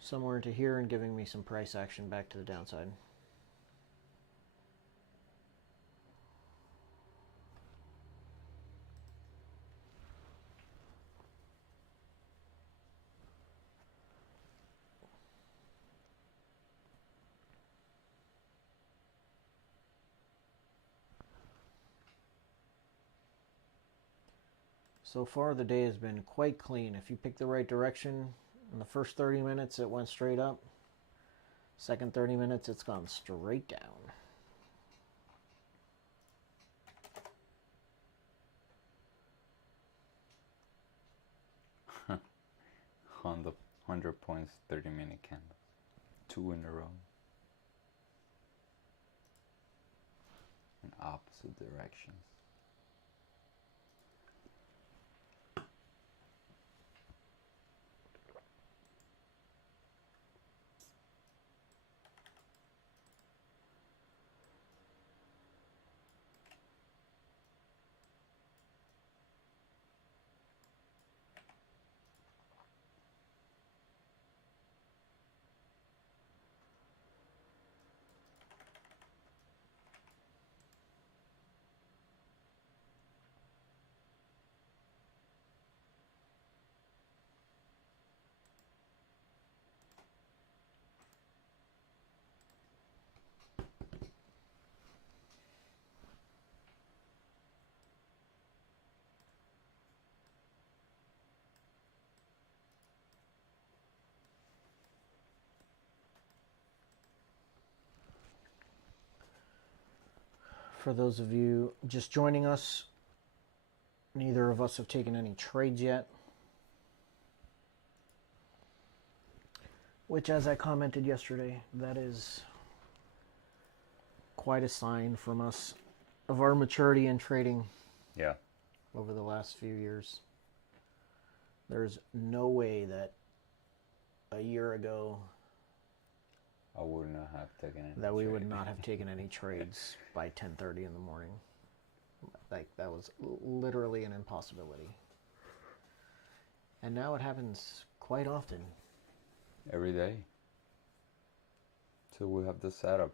somewhere into here and giving me some price action back to the downside. So far, the day has been quite clean. If you pick the right direction, in the first 30 minutes, it went straight up. Second 30 minutes, it's gone straight down. On the 100 points, 30-minute candles. 2 in a row. In opposite directions. For those of you just joining us, neither of us have taken any trades yet. Which, as I commented yesterday, that is quite a sign from us of our maturity in trading. Yeah. Over the last few years. There's no way that a year ago I would not have taken any that we trade. would not have taken any trades by 10:30 in the morning. Like, that was literally an impossibility. And now it happens quite often. Every day. So we have the setup.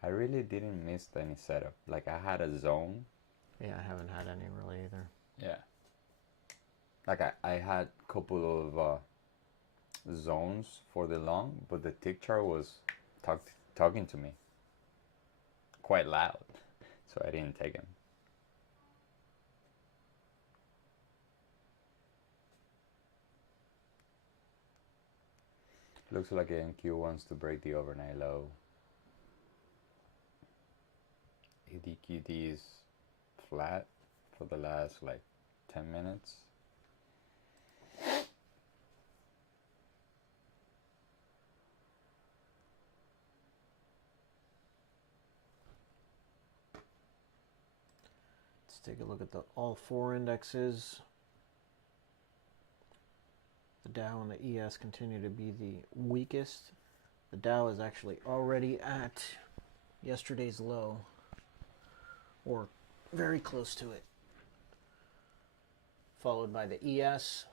I really didn't miss any setup. Like, I had a zone. Yeah, I haven't had any really either. Yeah. Like, I had a couple of zones for the long, but the tick chart was talking to me quite loud. So I didn't take him. Looks like NQ wants to break the overnight low. ADQD is flat for the last like 10 minutes. Let's take a look at all four indexes. The Dow and the ES continue to be the weakest. The Dow is actually already at yesterday's low, or very close to it, followed by the ES.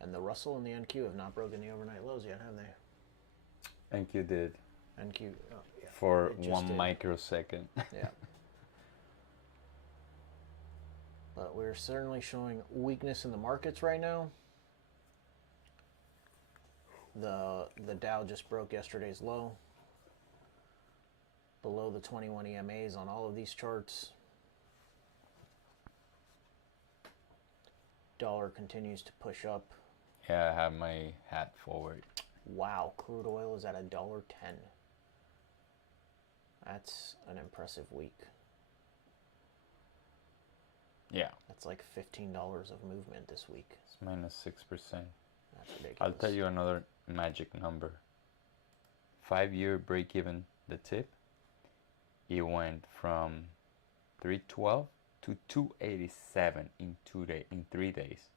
And the Russell and the NQ have not broken the overnight lows yet, have they? NQ did. NQ, oh, yeah. For 1 microsecond. Yeah. But we're certainly showing weakness in the markets right now. The Dow just broke yesterday's low, below the 21 EMAs on all of these charts. Dollar continues to push up. Yeah, I have my hat forward. Wow, crude oil is at $1.10. That's an impressive week. Yeah. That's like $15 of movement this week. It's minus 6%. That's ridiculous. I'll tell you another magic number. 5-year break-even, the tip, it went from 312 to 287 in 3 days.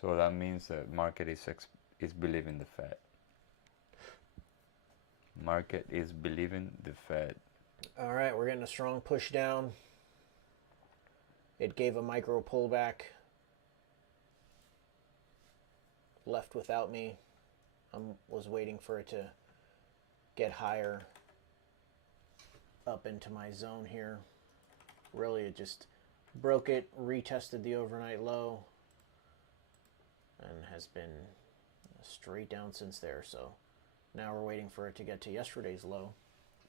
So that means the market is believing the Fed. Market is believing the Fed. All right, we're getting a strong push down. It gave a micro pullback. Left without me. I was waiting for it to get higher up into my zone here. Really, it just broke it, retested the overnight low, and has been straight down since there. So now we're waiting for it to get to yesterday's low,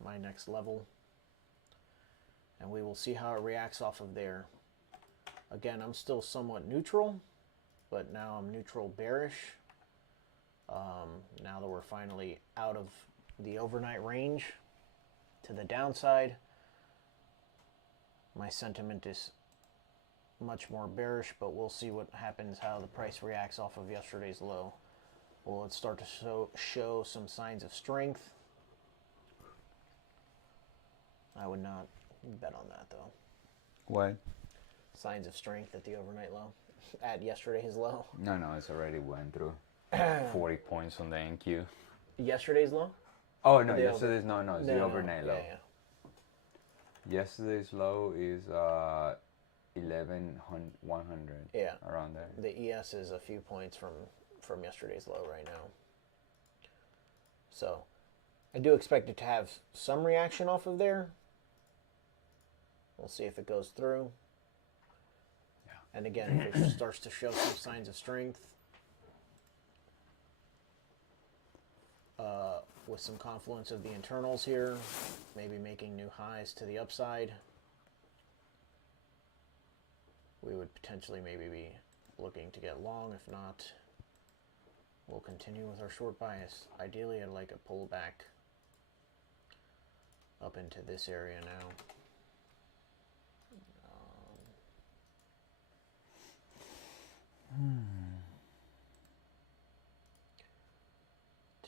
my next level, and we will see how it reacts off of there. Again, I'm still somewhat neutral, but now I'm neutral bearish. Now that we're finally out of the overnight range to the downside, my sentiment is much more bearish, but we'll see what happens, how the price reacts off of yesterday's low. Will it start to show some signs of strength? I would not bet on that, though. What? Signs of strength at the overnight low, at yesterday's low. No, it's already went through 40 points on the NQ. Yesterday's low? Oh, no, yesterday's, no, it's the overnight low. Yeah. Yesterday's low is 11,100. Yeah. Around there. The ES is a few points from yesterday's low right now. So I do expect it to have some reaction off of there. We'll see if it goes through. Yeah. And again, if it starts to show some signs of strength, with some confluence of the internals here, maybe making new highs to the upside, we would potentially maybe be looking to get long. If not, we'll continue with our short bias. Ideally, I'd like a pullback up into this area now.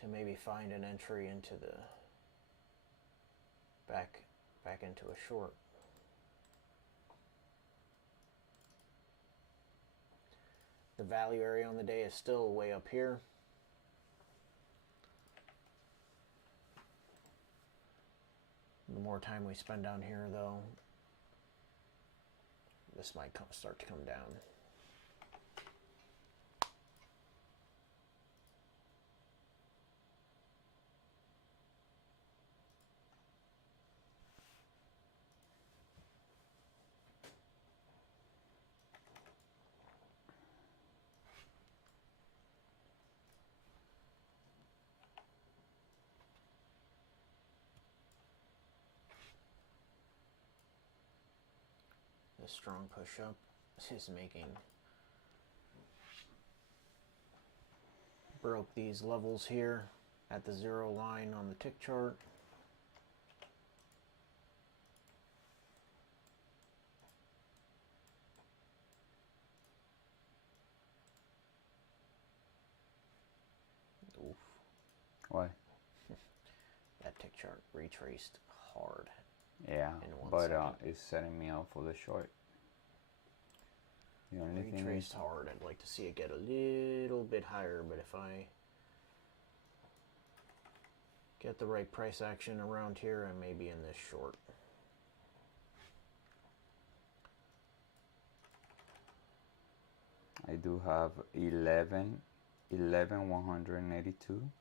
To maybe find an entry into the back into a short. The value area on the day is still way up here. The more time we spend down here, though, this might start to come down. This strong push-up is broke these levels here at the 0 line on the tick chart. Oof. Why? That tick chart retraced hard. Yeah, but it's setting me up for the short. The only thing retraced hard. I'd like to see it get a little bit higher, but if I get the right price action around here, I may be in this short. I do have 182.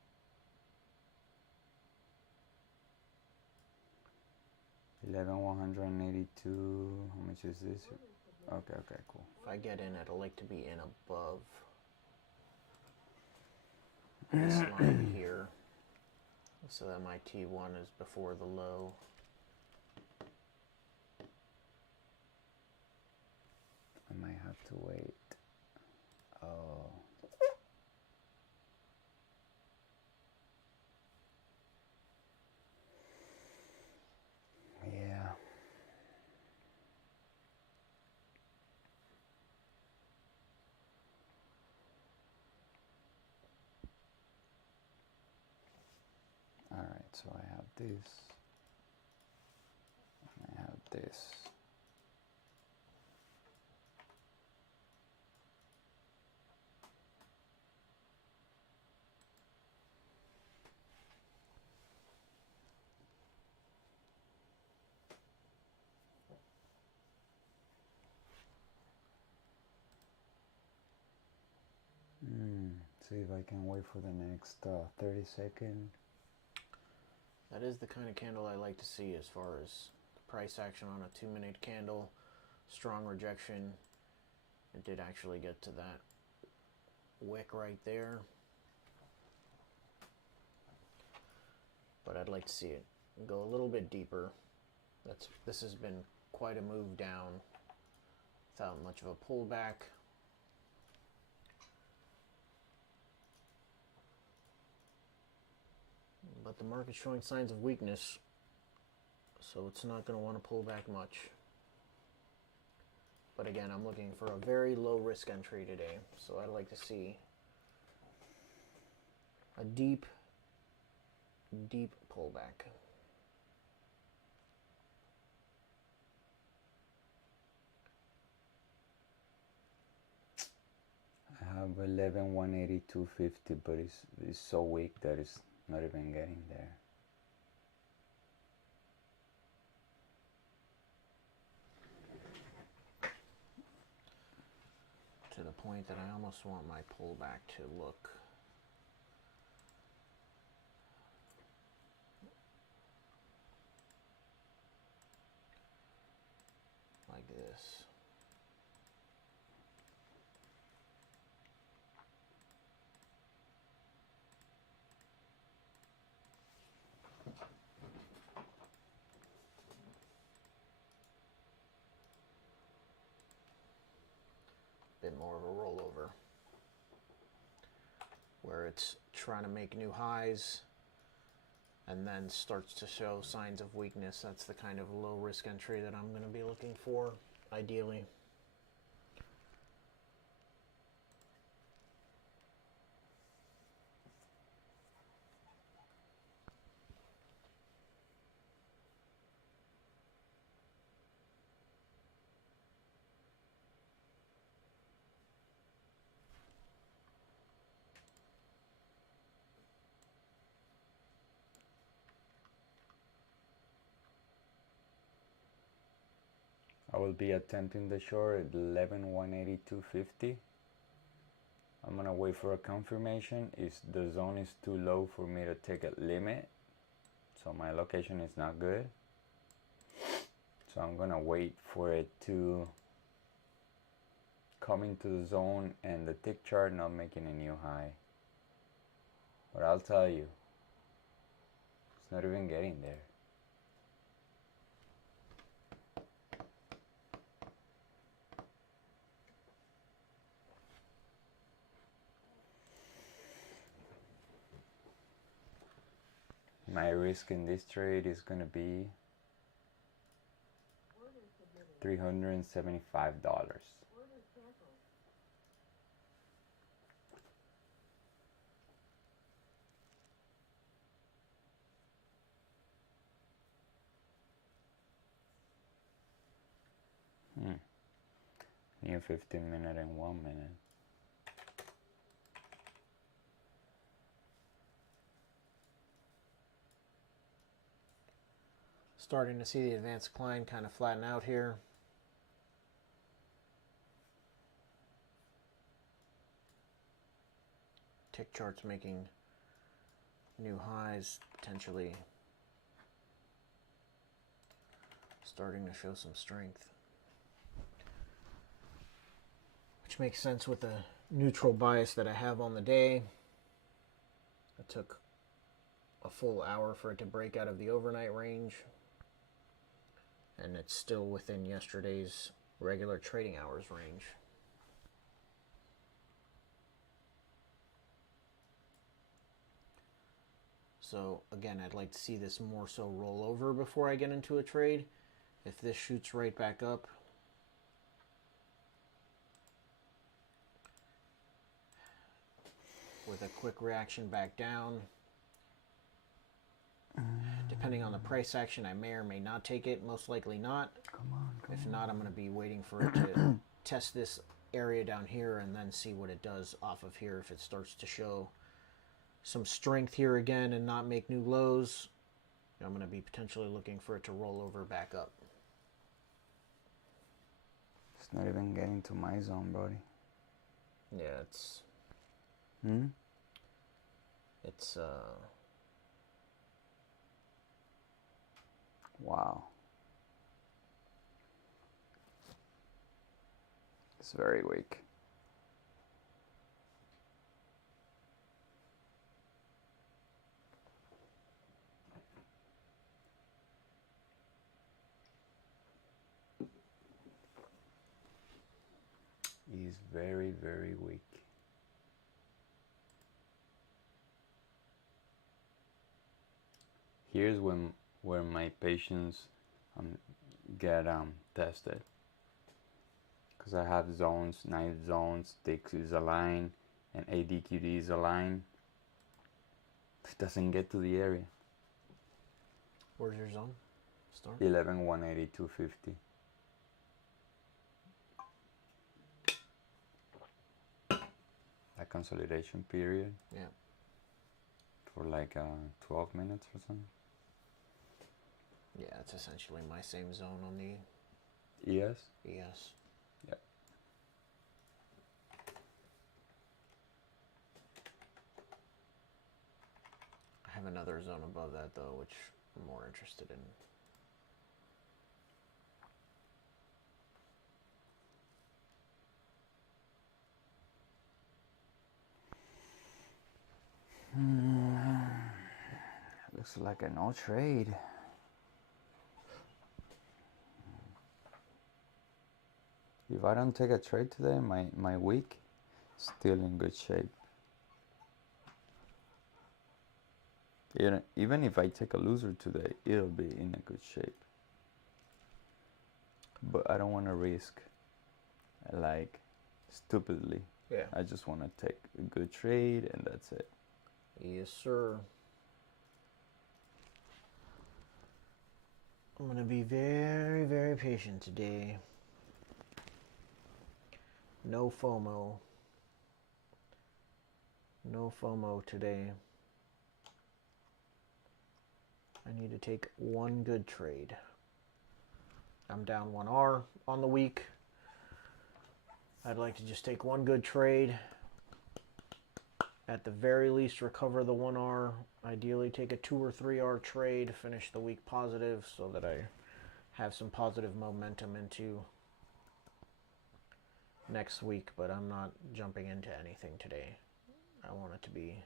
182. How much is this? Okay, cool. If I get in, I'd like to be in above this line here, so that my T1 is before the low. I might have to wait. Oh. Yeah. All right, so I have this. And I have this. See if I can wait for the next 30 seconds. That is the kind of candle I like to see as far as price action on a 2-minute candle. Strong rejection. It did actually get to that wick right there. But I'd like to see it go a little bit deeper. This has been quite a move down without much of a pullback. But the market's showing signs of weakness, so it's not going to want to pull back much. But again, I'm looking for a very low risk entry today, so I'd like to see a deep pullback. I have 182.50, but it's so weak that it's not even getting there. To the point that I almost want my pullback to look like this. Bit more of a rollover where it's trying to make new highs and then starts to show signs of weakness, that's the kind of low risk entry that I'm going to be looking for, ideally. I will be attempting the short at 11,182.50. I'm gonna wait for a confirmation. If the zone is too low for me to take a limit, so my location is not good, so I'm gonna wait for it to come into the zone and the tick chart not making a new high. But I'll tell you, it's not even getting there. My risk in this trade is going to be $375. New 15 minute and 1 minute. Starting to see the advanced decline kind of flatten out here. Tick charts making new highs, potentially starting to show some strength, which makes sense with the neutral bias that I have on the day. It took a full hour for it to break out of the overnight range, and it's still within yesterday's regular trading hours range. So again, I'd like to see this more so roll over before I get into a trade. If this shoots right back up, with a quick reaction back down, depending on the price action, I may or may not take it. Most likely not. If not, I'm going to be waiting for it to test this area down here and then see what it does off of here. If it starts to show some strength here again and not make new lows, I'm going to be potentially looking for it to roll over back up. It's not even getting to my zone, buddy. Yeah, it's wow. It's very weak. He's very, very weak. Here's when where my patience get tested, because I have zones, nice zones, Dix is aligned, and ADQD is aligned. It doesn't get to the area. Where's your zone? Start 11,182.50. That consolidation period. Yeah. For like 12 minutes or something. Yeah, it's essentially my same zone on the ES? ES. Yep. I have another zone above that though, which I'm more interested in. Looks like a no trade. If I don't take a trade today, my week still in good shape. Even if I take a loser today, it'll be in a good shape. But I don't want to risk like stupidly. Yeah. I just want to take a good trade and that's it. Yes, sir. I'm going to be very, very patient today. No FOMO. No FOMO today. I need to take one good trade. I'm down 1R on the week. I'd like to just take one good trade. At the very least, recover the 1R. Ideally, take a 2 or 3R trade, finish the week positive so that I have some positive momentum into next week. But I'm not jumping into anything today. I want it to be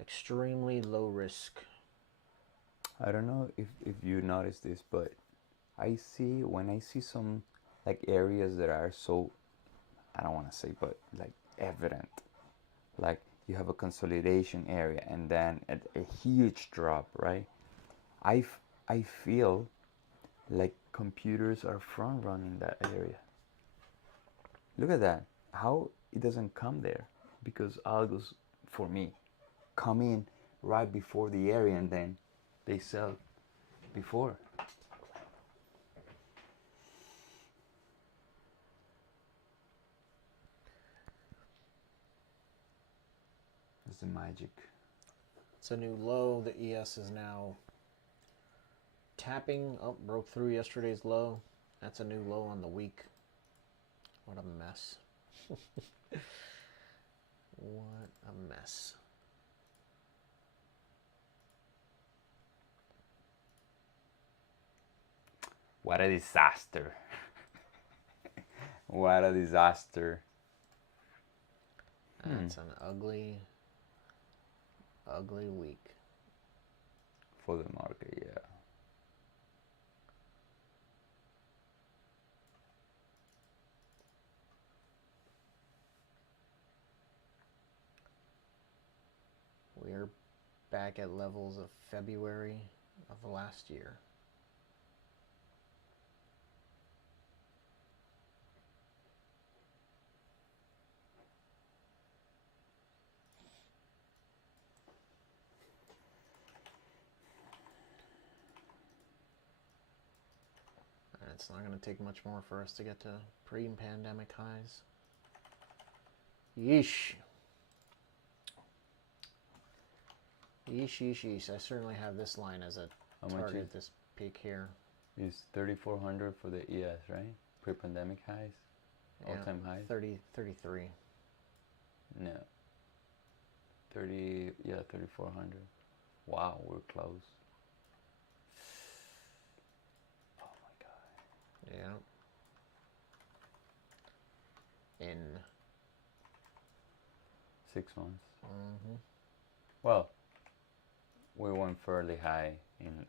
extremely low risk. I don't know if you notice this, but when I see some like areas that are so, I don't want to say, but like evident, like you have a consolidation area and then a huge drop, right? I feel like computers are front running that area. Look at that, how it doesn't come there, because algos, for me, come in right before the area and then they sell before. It's the magic. It's a new low. The ES is now tapping. Oh, broke through yesterday's low. That's a new low on the week. What a mess. What a mess. What a disaster. What a disaster. That's an ugly, ugly week. For the market, yeah. We're back at levels of February of last year. And it's not going to take much more for us to get to pre-pandemic highs. Yeesh. Yeesh, yeesh, yeesh. I certainly have this line as a target, this peak here. Is 3,400 for the ES, right? Pre-pandemic highs? All-time highs? 33. No. 3,400. Wow, we're close. Oh my God. Yeah. In 6 months. Mm-hmm. Well, we went fairly high in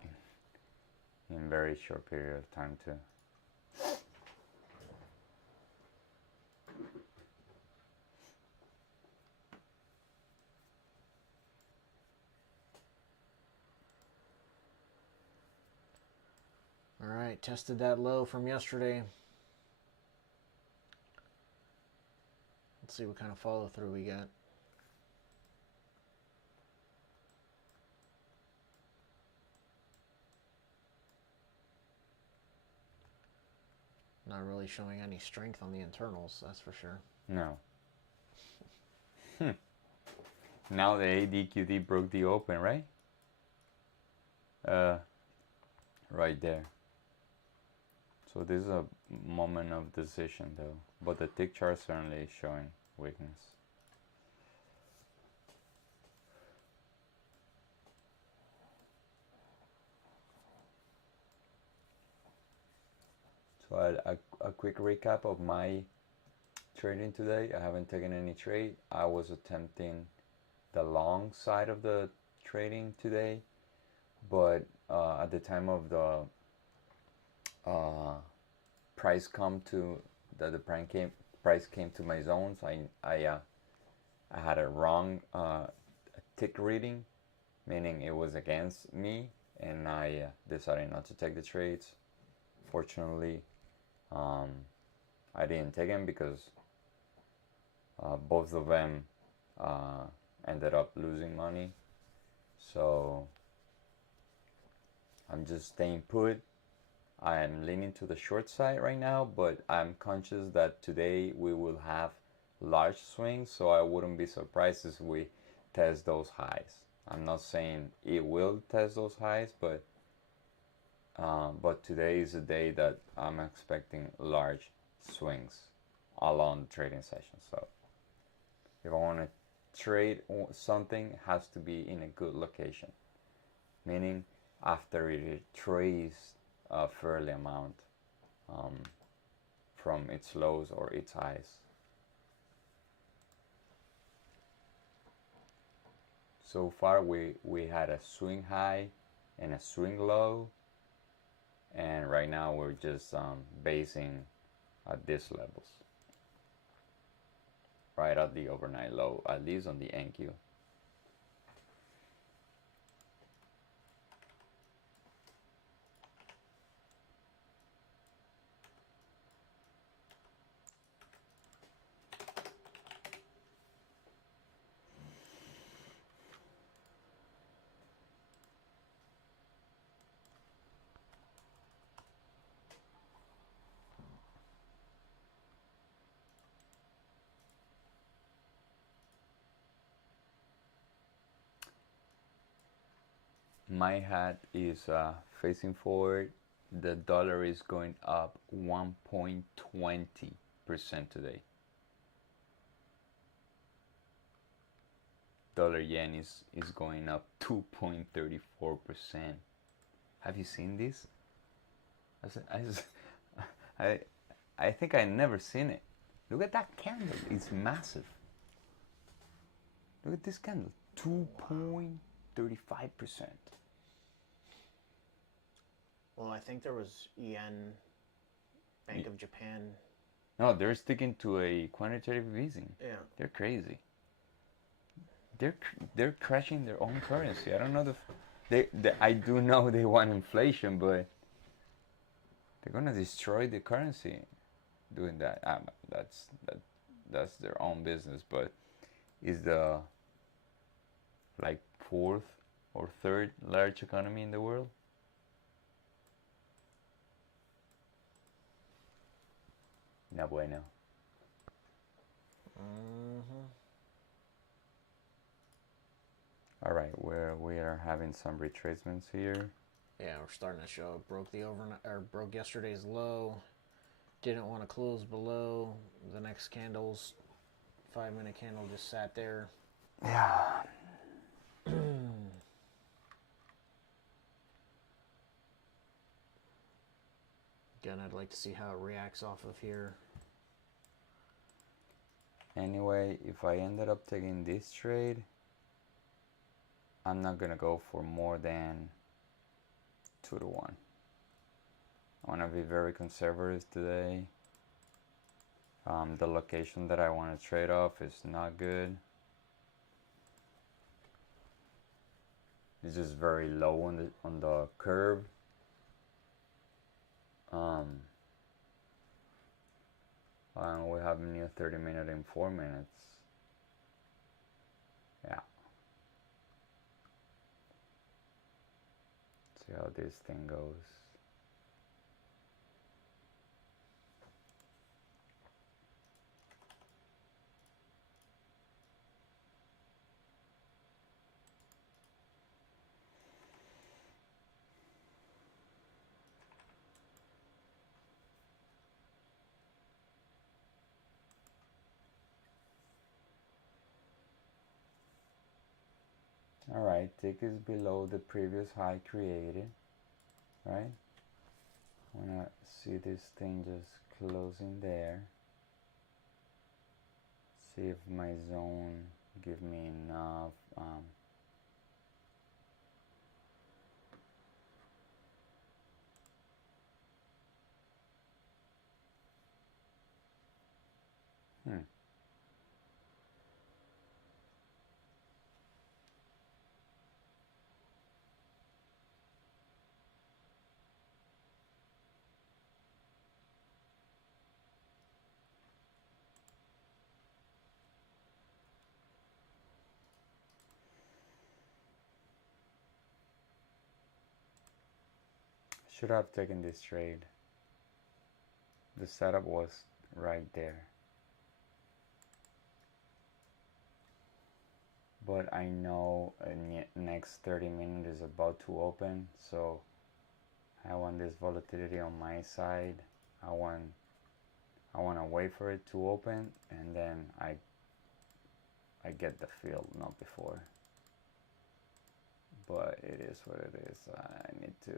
very short period of time too. All right, tested that low from yesterday. Let's see what kind of follow through we got. Not really showing any strength on the internals, that's for sure. No. Now the ADQD broke the open, right? Right there. So this is a moment of decision though, but the tick chart certainly is showing weakness. So a quick recap of my trading today. I haven't taken any trade. I was attempting the long side of the trading today, but at the time of the price came to my zones, I had a wrong tick reading, meaning it was against me, and I decided not to take the trades. Fortunately, I didn't take them because both of them ended up losing money. So I'm just staying put. I am leaning to the short side right now, but I'm conscious that today we will have large swings, so I wouldn't be surprised if we test those highs. I'm not saying it will test those highs, but today is a day that I'm expecting large swings along the trading session. So if I want to trade something, it has to be in a good location, meaning after it traced a fairly amount from its lows or its highs. So far we had a swing high and a swing low, and right now we're just basing at these levels, right at the overnight low, at least on the NQ. My hat is facing forward. The dollar is going up 1.20% today. Dollar yen is going up 2.34%. Have you seen this? I think I never seen it. Look at that candle. It's massive. Look at this candle. 2.35%. Well, I think there was yen, Bank of Japan. No, they're sticking to a quantitative easing. Yeah. They're crazy. They're crashing their own currency. I don't know I do know they want inflation, but they're gonna destroy the currency doing that. That's their own business. But is the like fourth or third large economy in the world. No bueno. All right, we are having some retracements here. Yeah, we're starting to show it broke the broke yesterday's low. Didn't want to close below the next candles. 5-minute candle just sat there. Yeah. Again, I'd like to see how it reacts off of here. Anyway, if I ended up taking this trade, I'm not gonna go for more than 2-1. I want to be very conservative today. The location that I want to trade off is not good. It's just very low on the curve. And we have a new 30-minute in 4 minutes. Yeah. See how this thing goes. Alright, tick is below the previous high created, right? I wanna see this thing just closing there. See if my zone give me enough should have taken this trade. The setup was right there. But I know next 30 minutes is about to open, so I want this volatility on my side. I want to wait for it to open, and then I get the fill, not before. But it is what it is. I need to.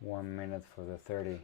One minute for the 30.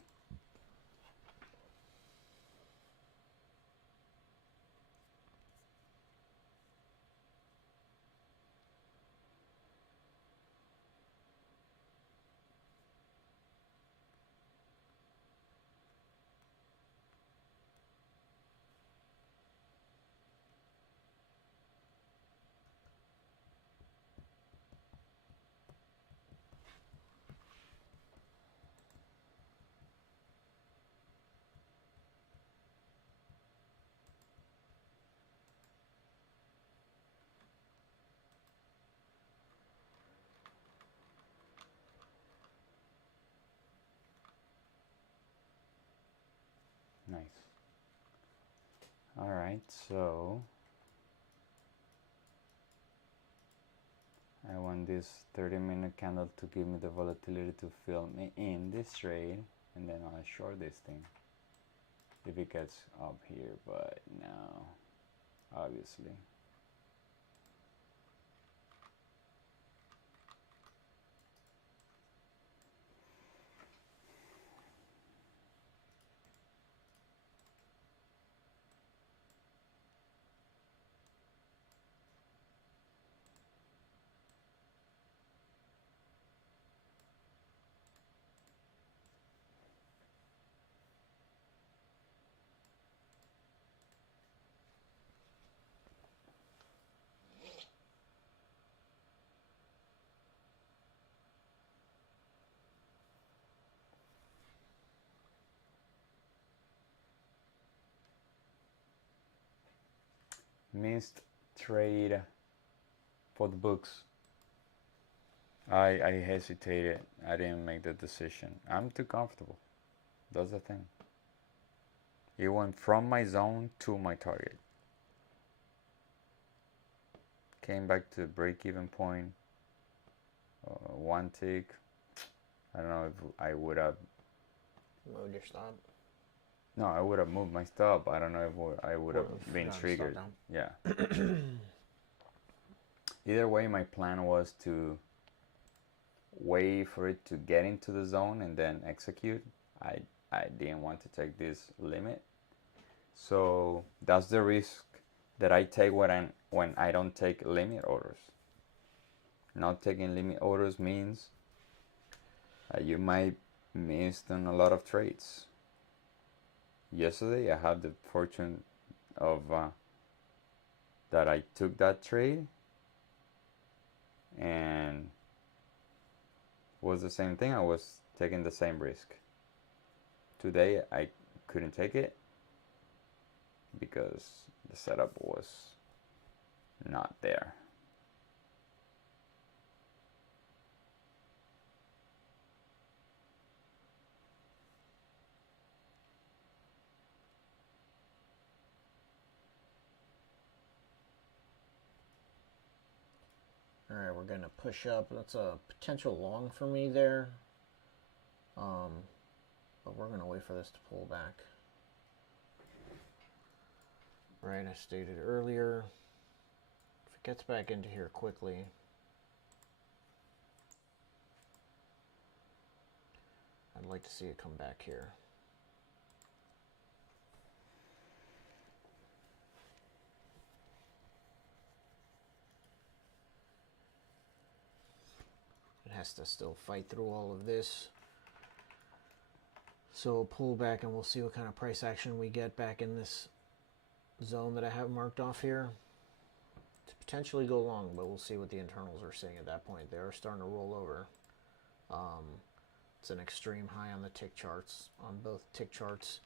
Nice. All right, so I want this 30-minute candle to give me the volatility to fill me in this trade, and then I'll short this thing if it gets up here, but no, obviously. Missed trade for the books. I hesitated. I didn't make the decision. I'm too comfortable. That's the thing. It went from my zone to my target. Came back to the break-even point. One tick. I don't know if I would have Moved your stop. No, I would have moved my stop. I don't know if I would have been triggered. Yeah. Either way, my plan was to wait for it to get into the zone and then execute. I didn't want to take this limit. So that's the risk that I take when I don't take limit orders. Not taking limit orders means you might miss on a lot of trades. Yesterday I had the fortune of that I took that trade and was the same thing. I was taking the same risk. Today I couldn't take it because the setup was not there. we're going to push up. That's a potential long for me there. But we're going to wait for this to pull back. Right, I stated earlier, if it gets back into here quickly, I'd like to see it come back here. It has to still fight through all of this. So we'll pull back and we'll see what kind of price action we get back in this zone that I have marked off here to potentially go long, but we'll see what the internals are saying at that point. They are starting to roll over. It's an extreme high on the tick charts, on both tick charts.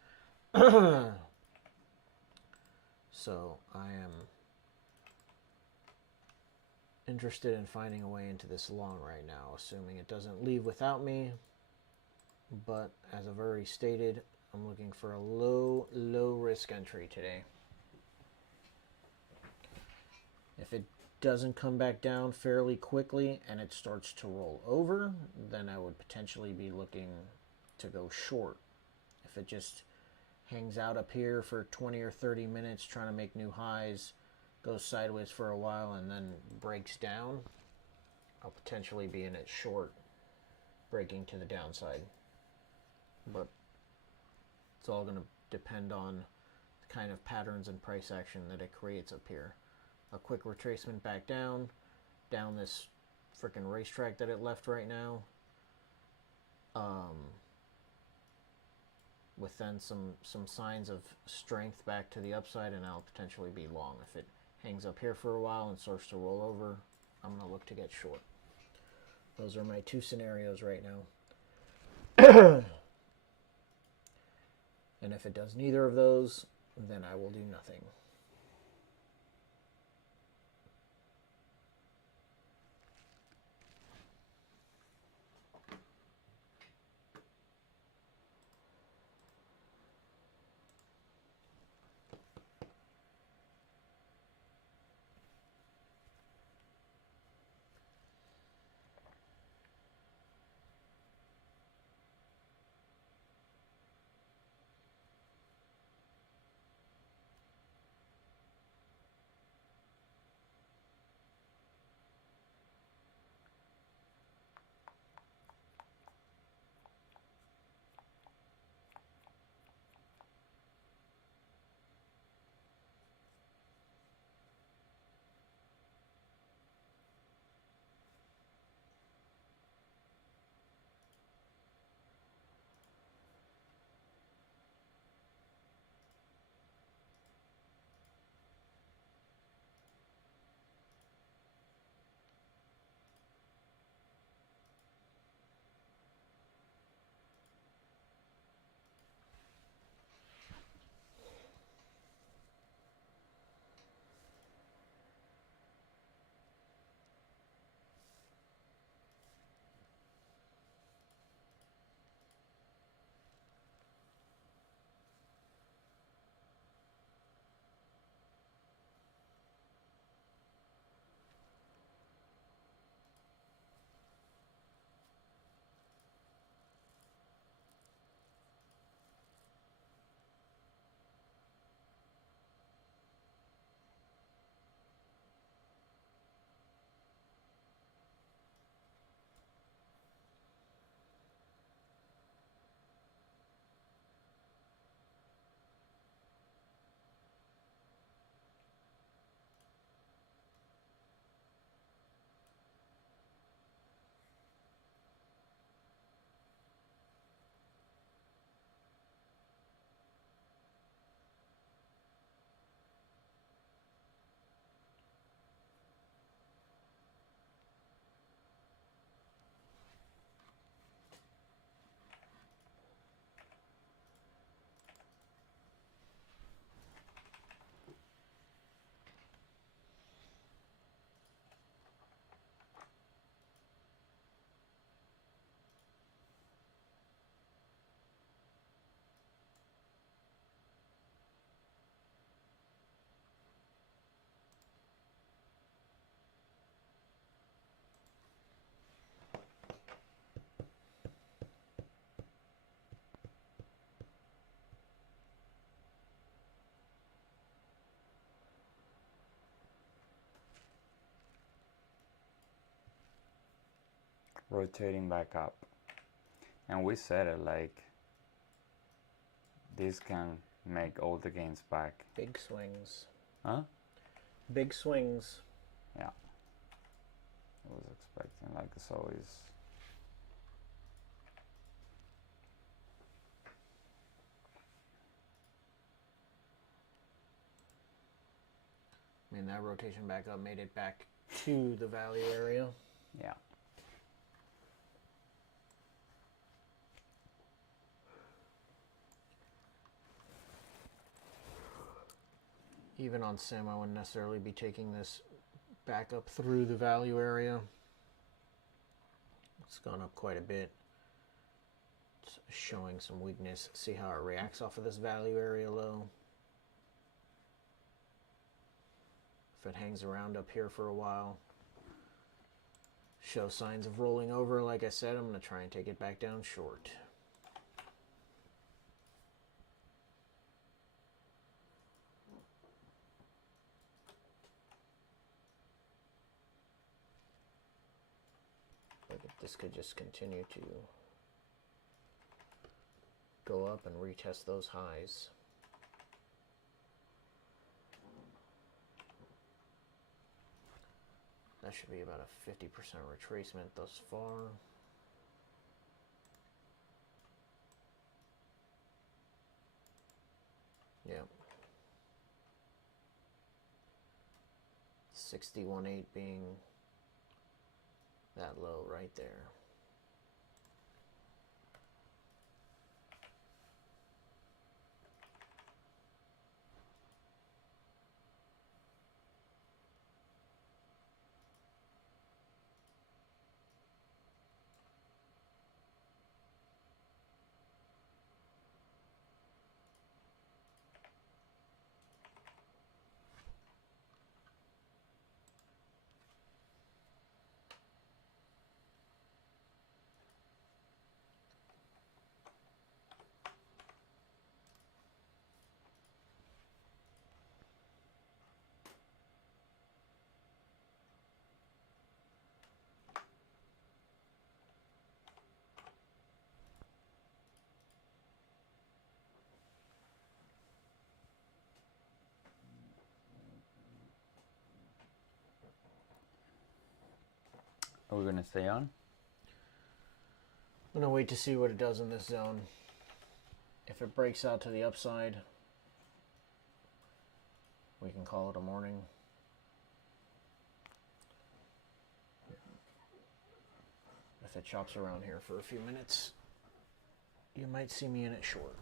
So I am interested in finding a way into this long right now, assuming it doesn't leave without me. But as I've already stated, I'm looking for a low risk entry today. If it doesn't come back down fairly quickly and it starts to roll over, then I would potentially be looking to go short. If it just hangs out up here for 20 or 30 minutes trying to make new highs, goes sideways for a while and then breaks down, I'll potentially be in it short, breaking to the downside. But it's all going to depend on the kind of patterns and price action that it creates up here. A quick retracement back down this freaking racetrack that it left right now, with then some signs of strength back to the upside, and I'll potentially be long. If it hangs up here for a while and starts to roll over, I'm going to look to get short. Those are my two scenarios right now. And if it does neither of those, then I will do nothing. rotating back up. And we said it, like, this can make all the gains back. Big swings. Huh? Big swings. Yeah. I was expecting, like, it's always. I mean, that rotation back up made it back to the value area. Yeah. Even on sim, I wouldn't necessarily be taking this back up through the value area. It's gone up quite a bit. It's showing some weakness. See how it reacts off of this value area low. If it hangs around up here for a while, show signs of rolling over, like I said, I'm going to try and take it back down short. Look, this could just continue to go up and retest those highs. That should be about a 50% retracement thus far. Yep. 61.8 being that low right there. Are we gonna stay on? I'm gonna wait to see what it does in this zone. If it breaks out to the upside, we can call it a morning. If it chops around here for a few minutes, you might see me in it short.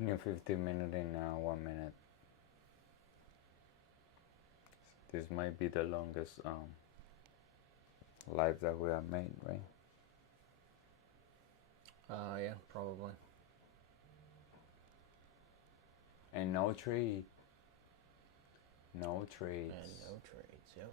New 15 minute in 1 minute. This might be the longest live that we have made, right? Yeah, probably. And no trade. No trades. And no trades, yep.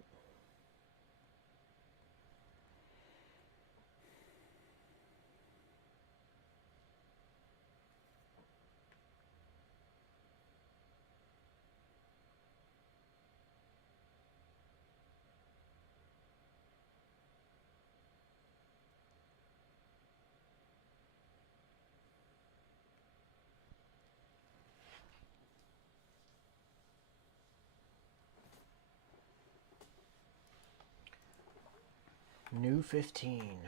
New 15.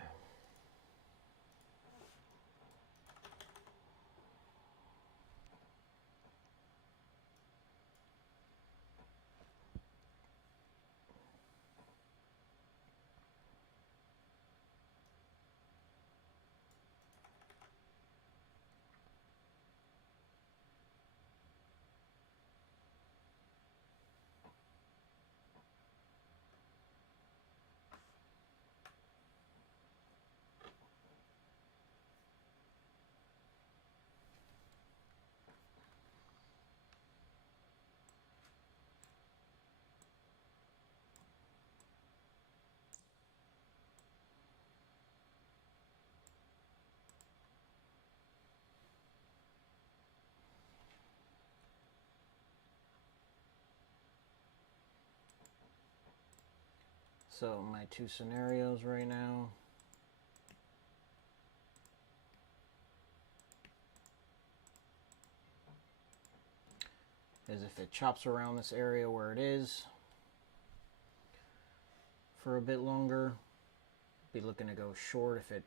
So my two scenarios right now. Is if it chops around this area where it is for a bit longer, be looking to go short if it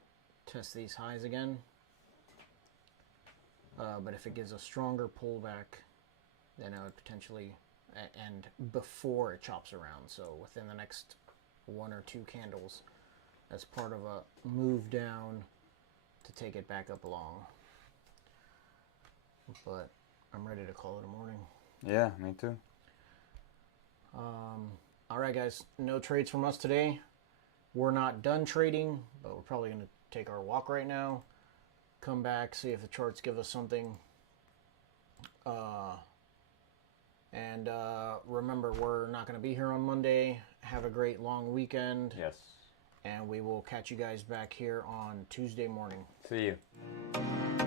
tests these highs again. But if it gives a stronger pullback, then I would potentially, and before it chops around, so within the next 1 or 2 candles, as part of a move down to take it back up along. But I'm ready to call it a morning. Yeah, me too. All right, guys, no trades from us today. We're not done trading, but we're probably going to take our walk right now, come back, see if the charts give us something. And remember, we're not going to be here on Monday. Have a great long weekend. Yes. And we will catch you guys back here on Tuesday morning. See you.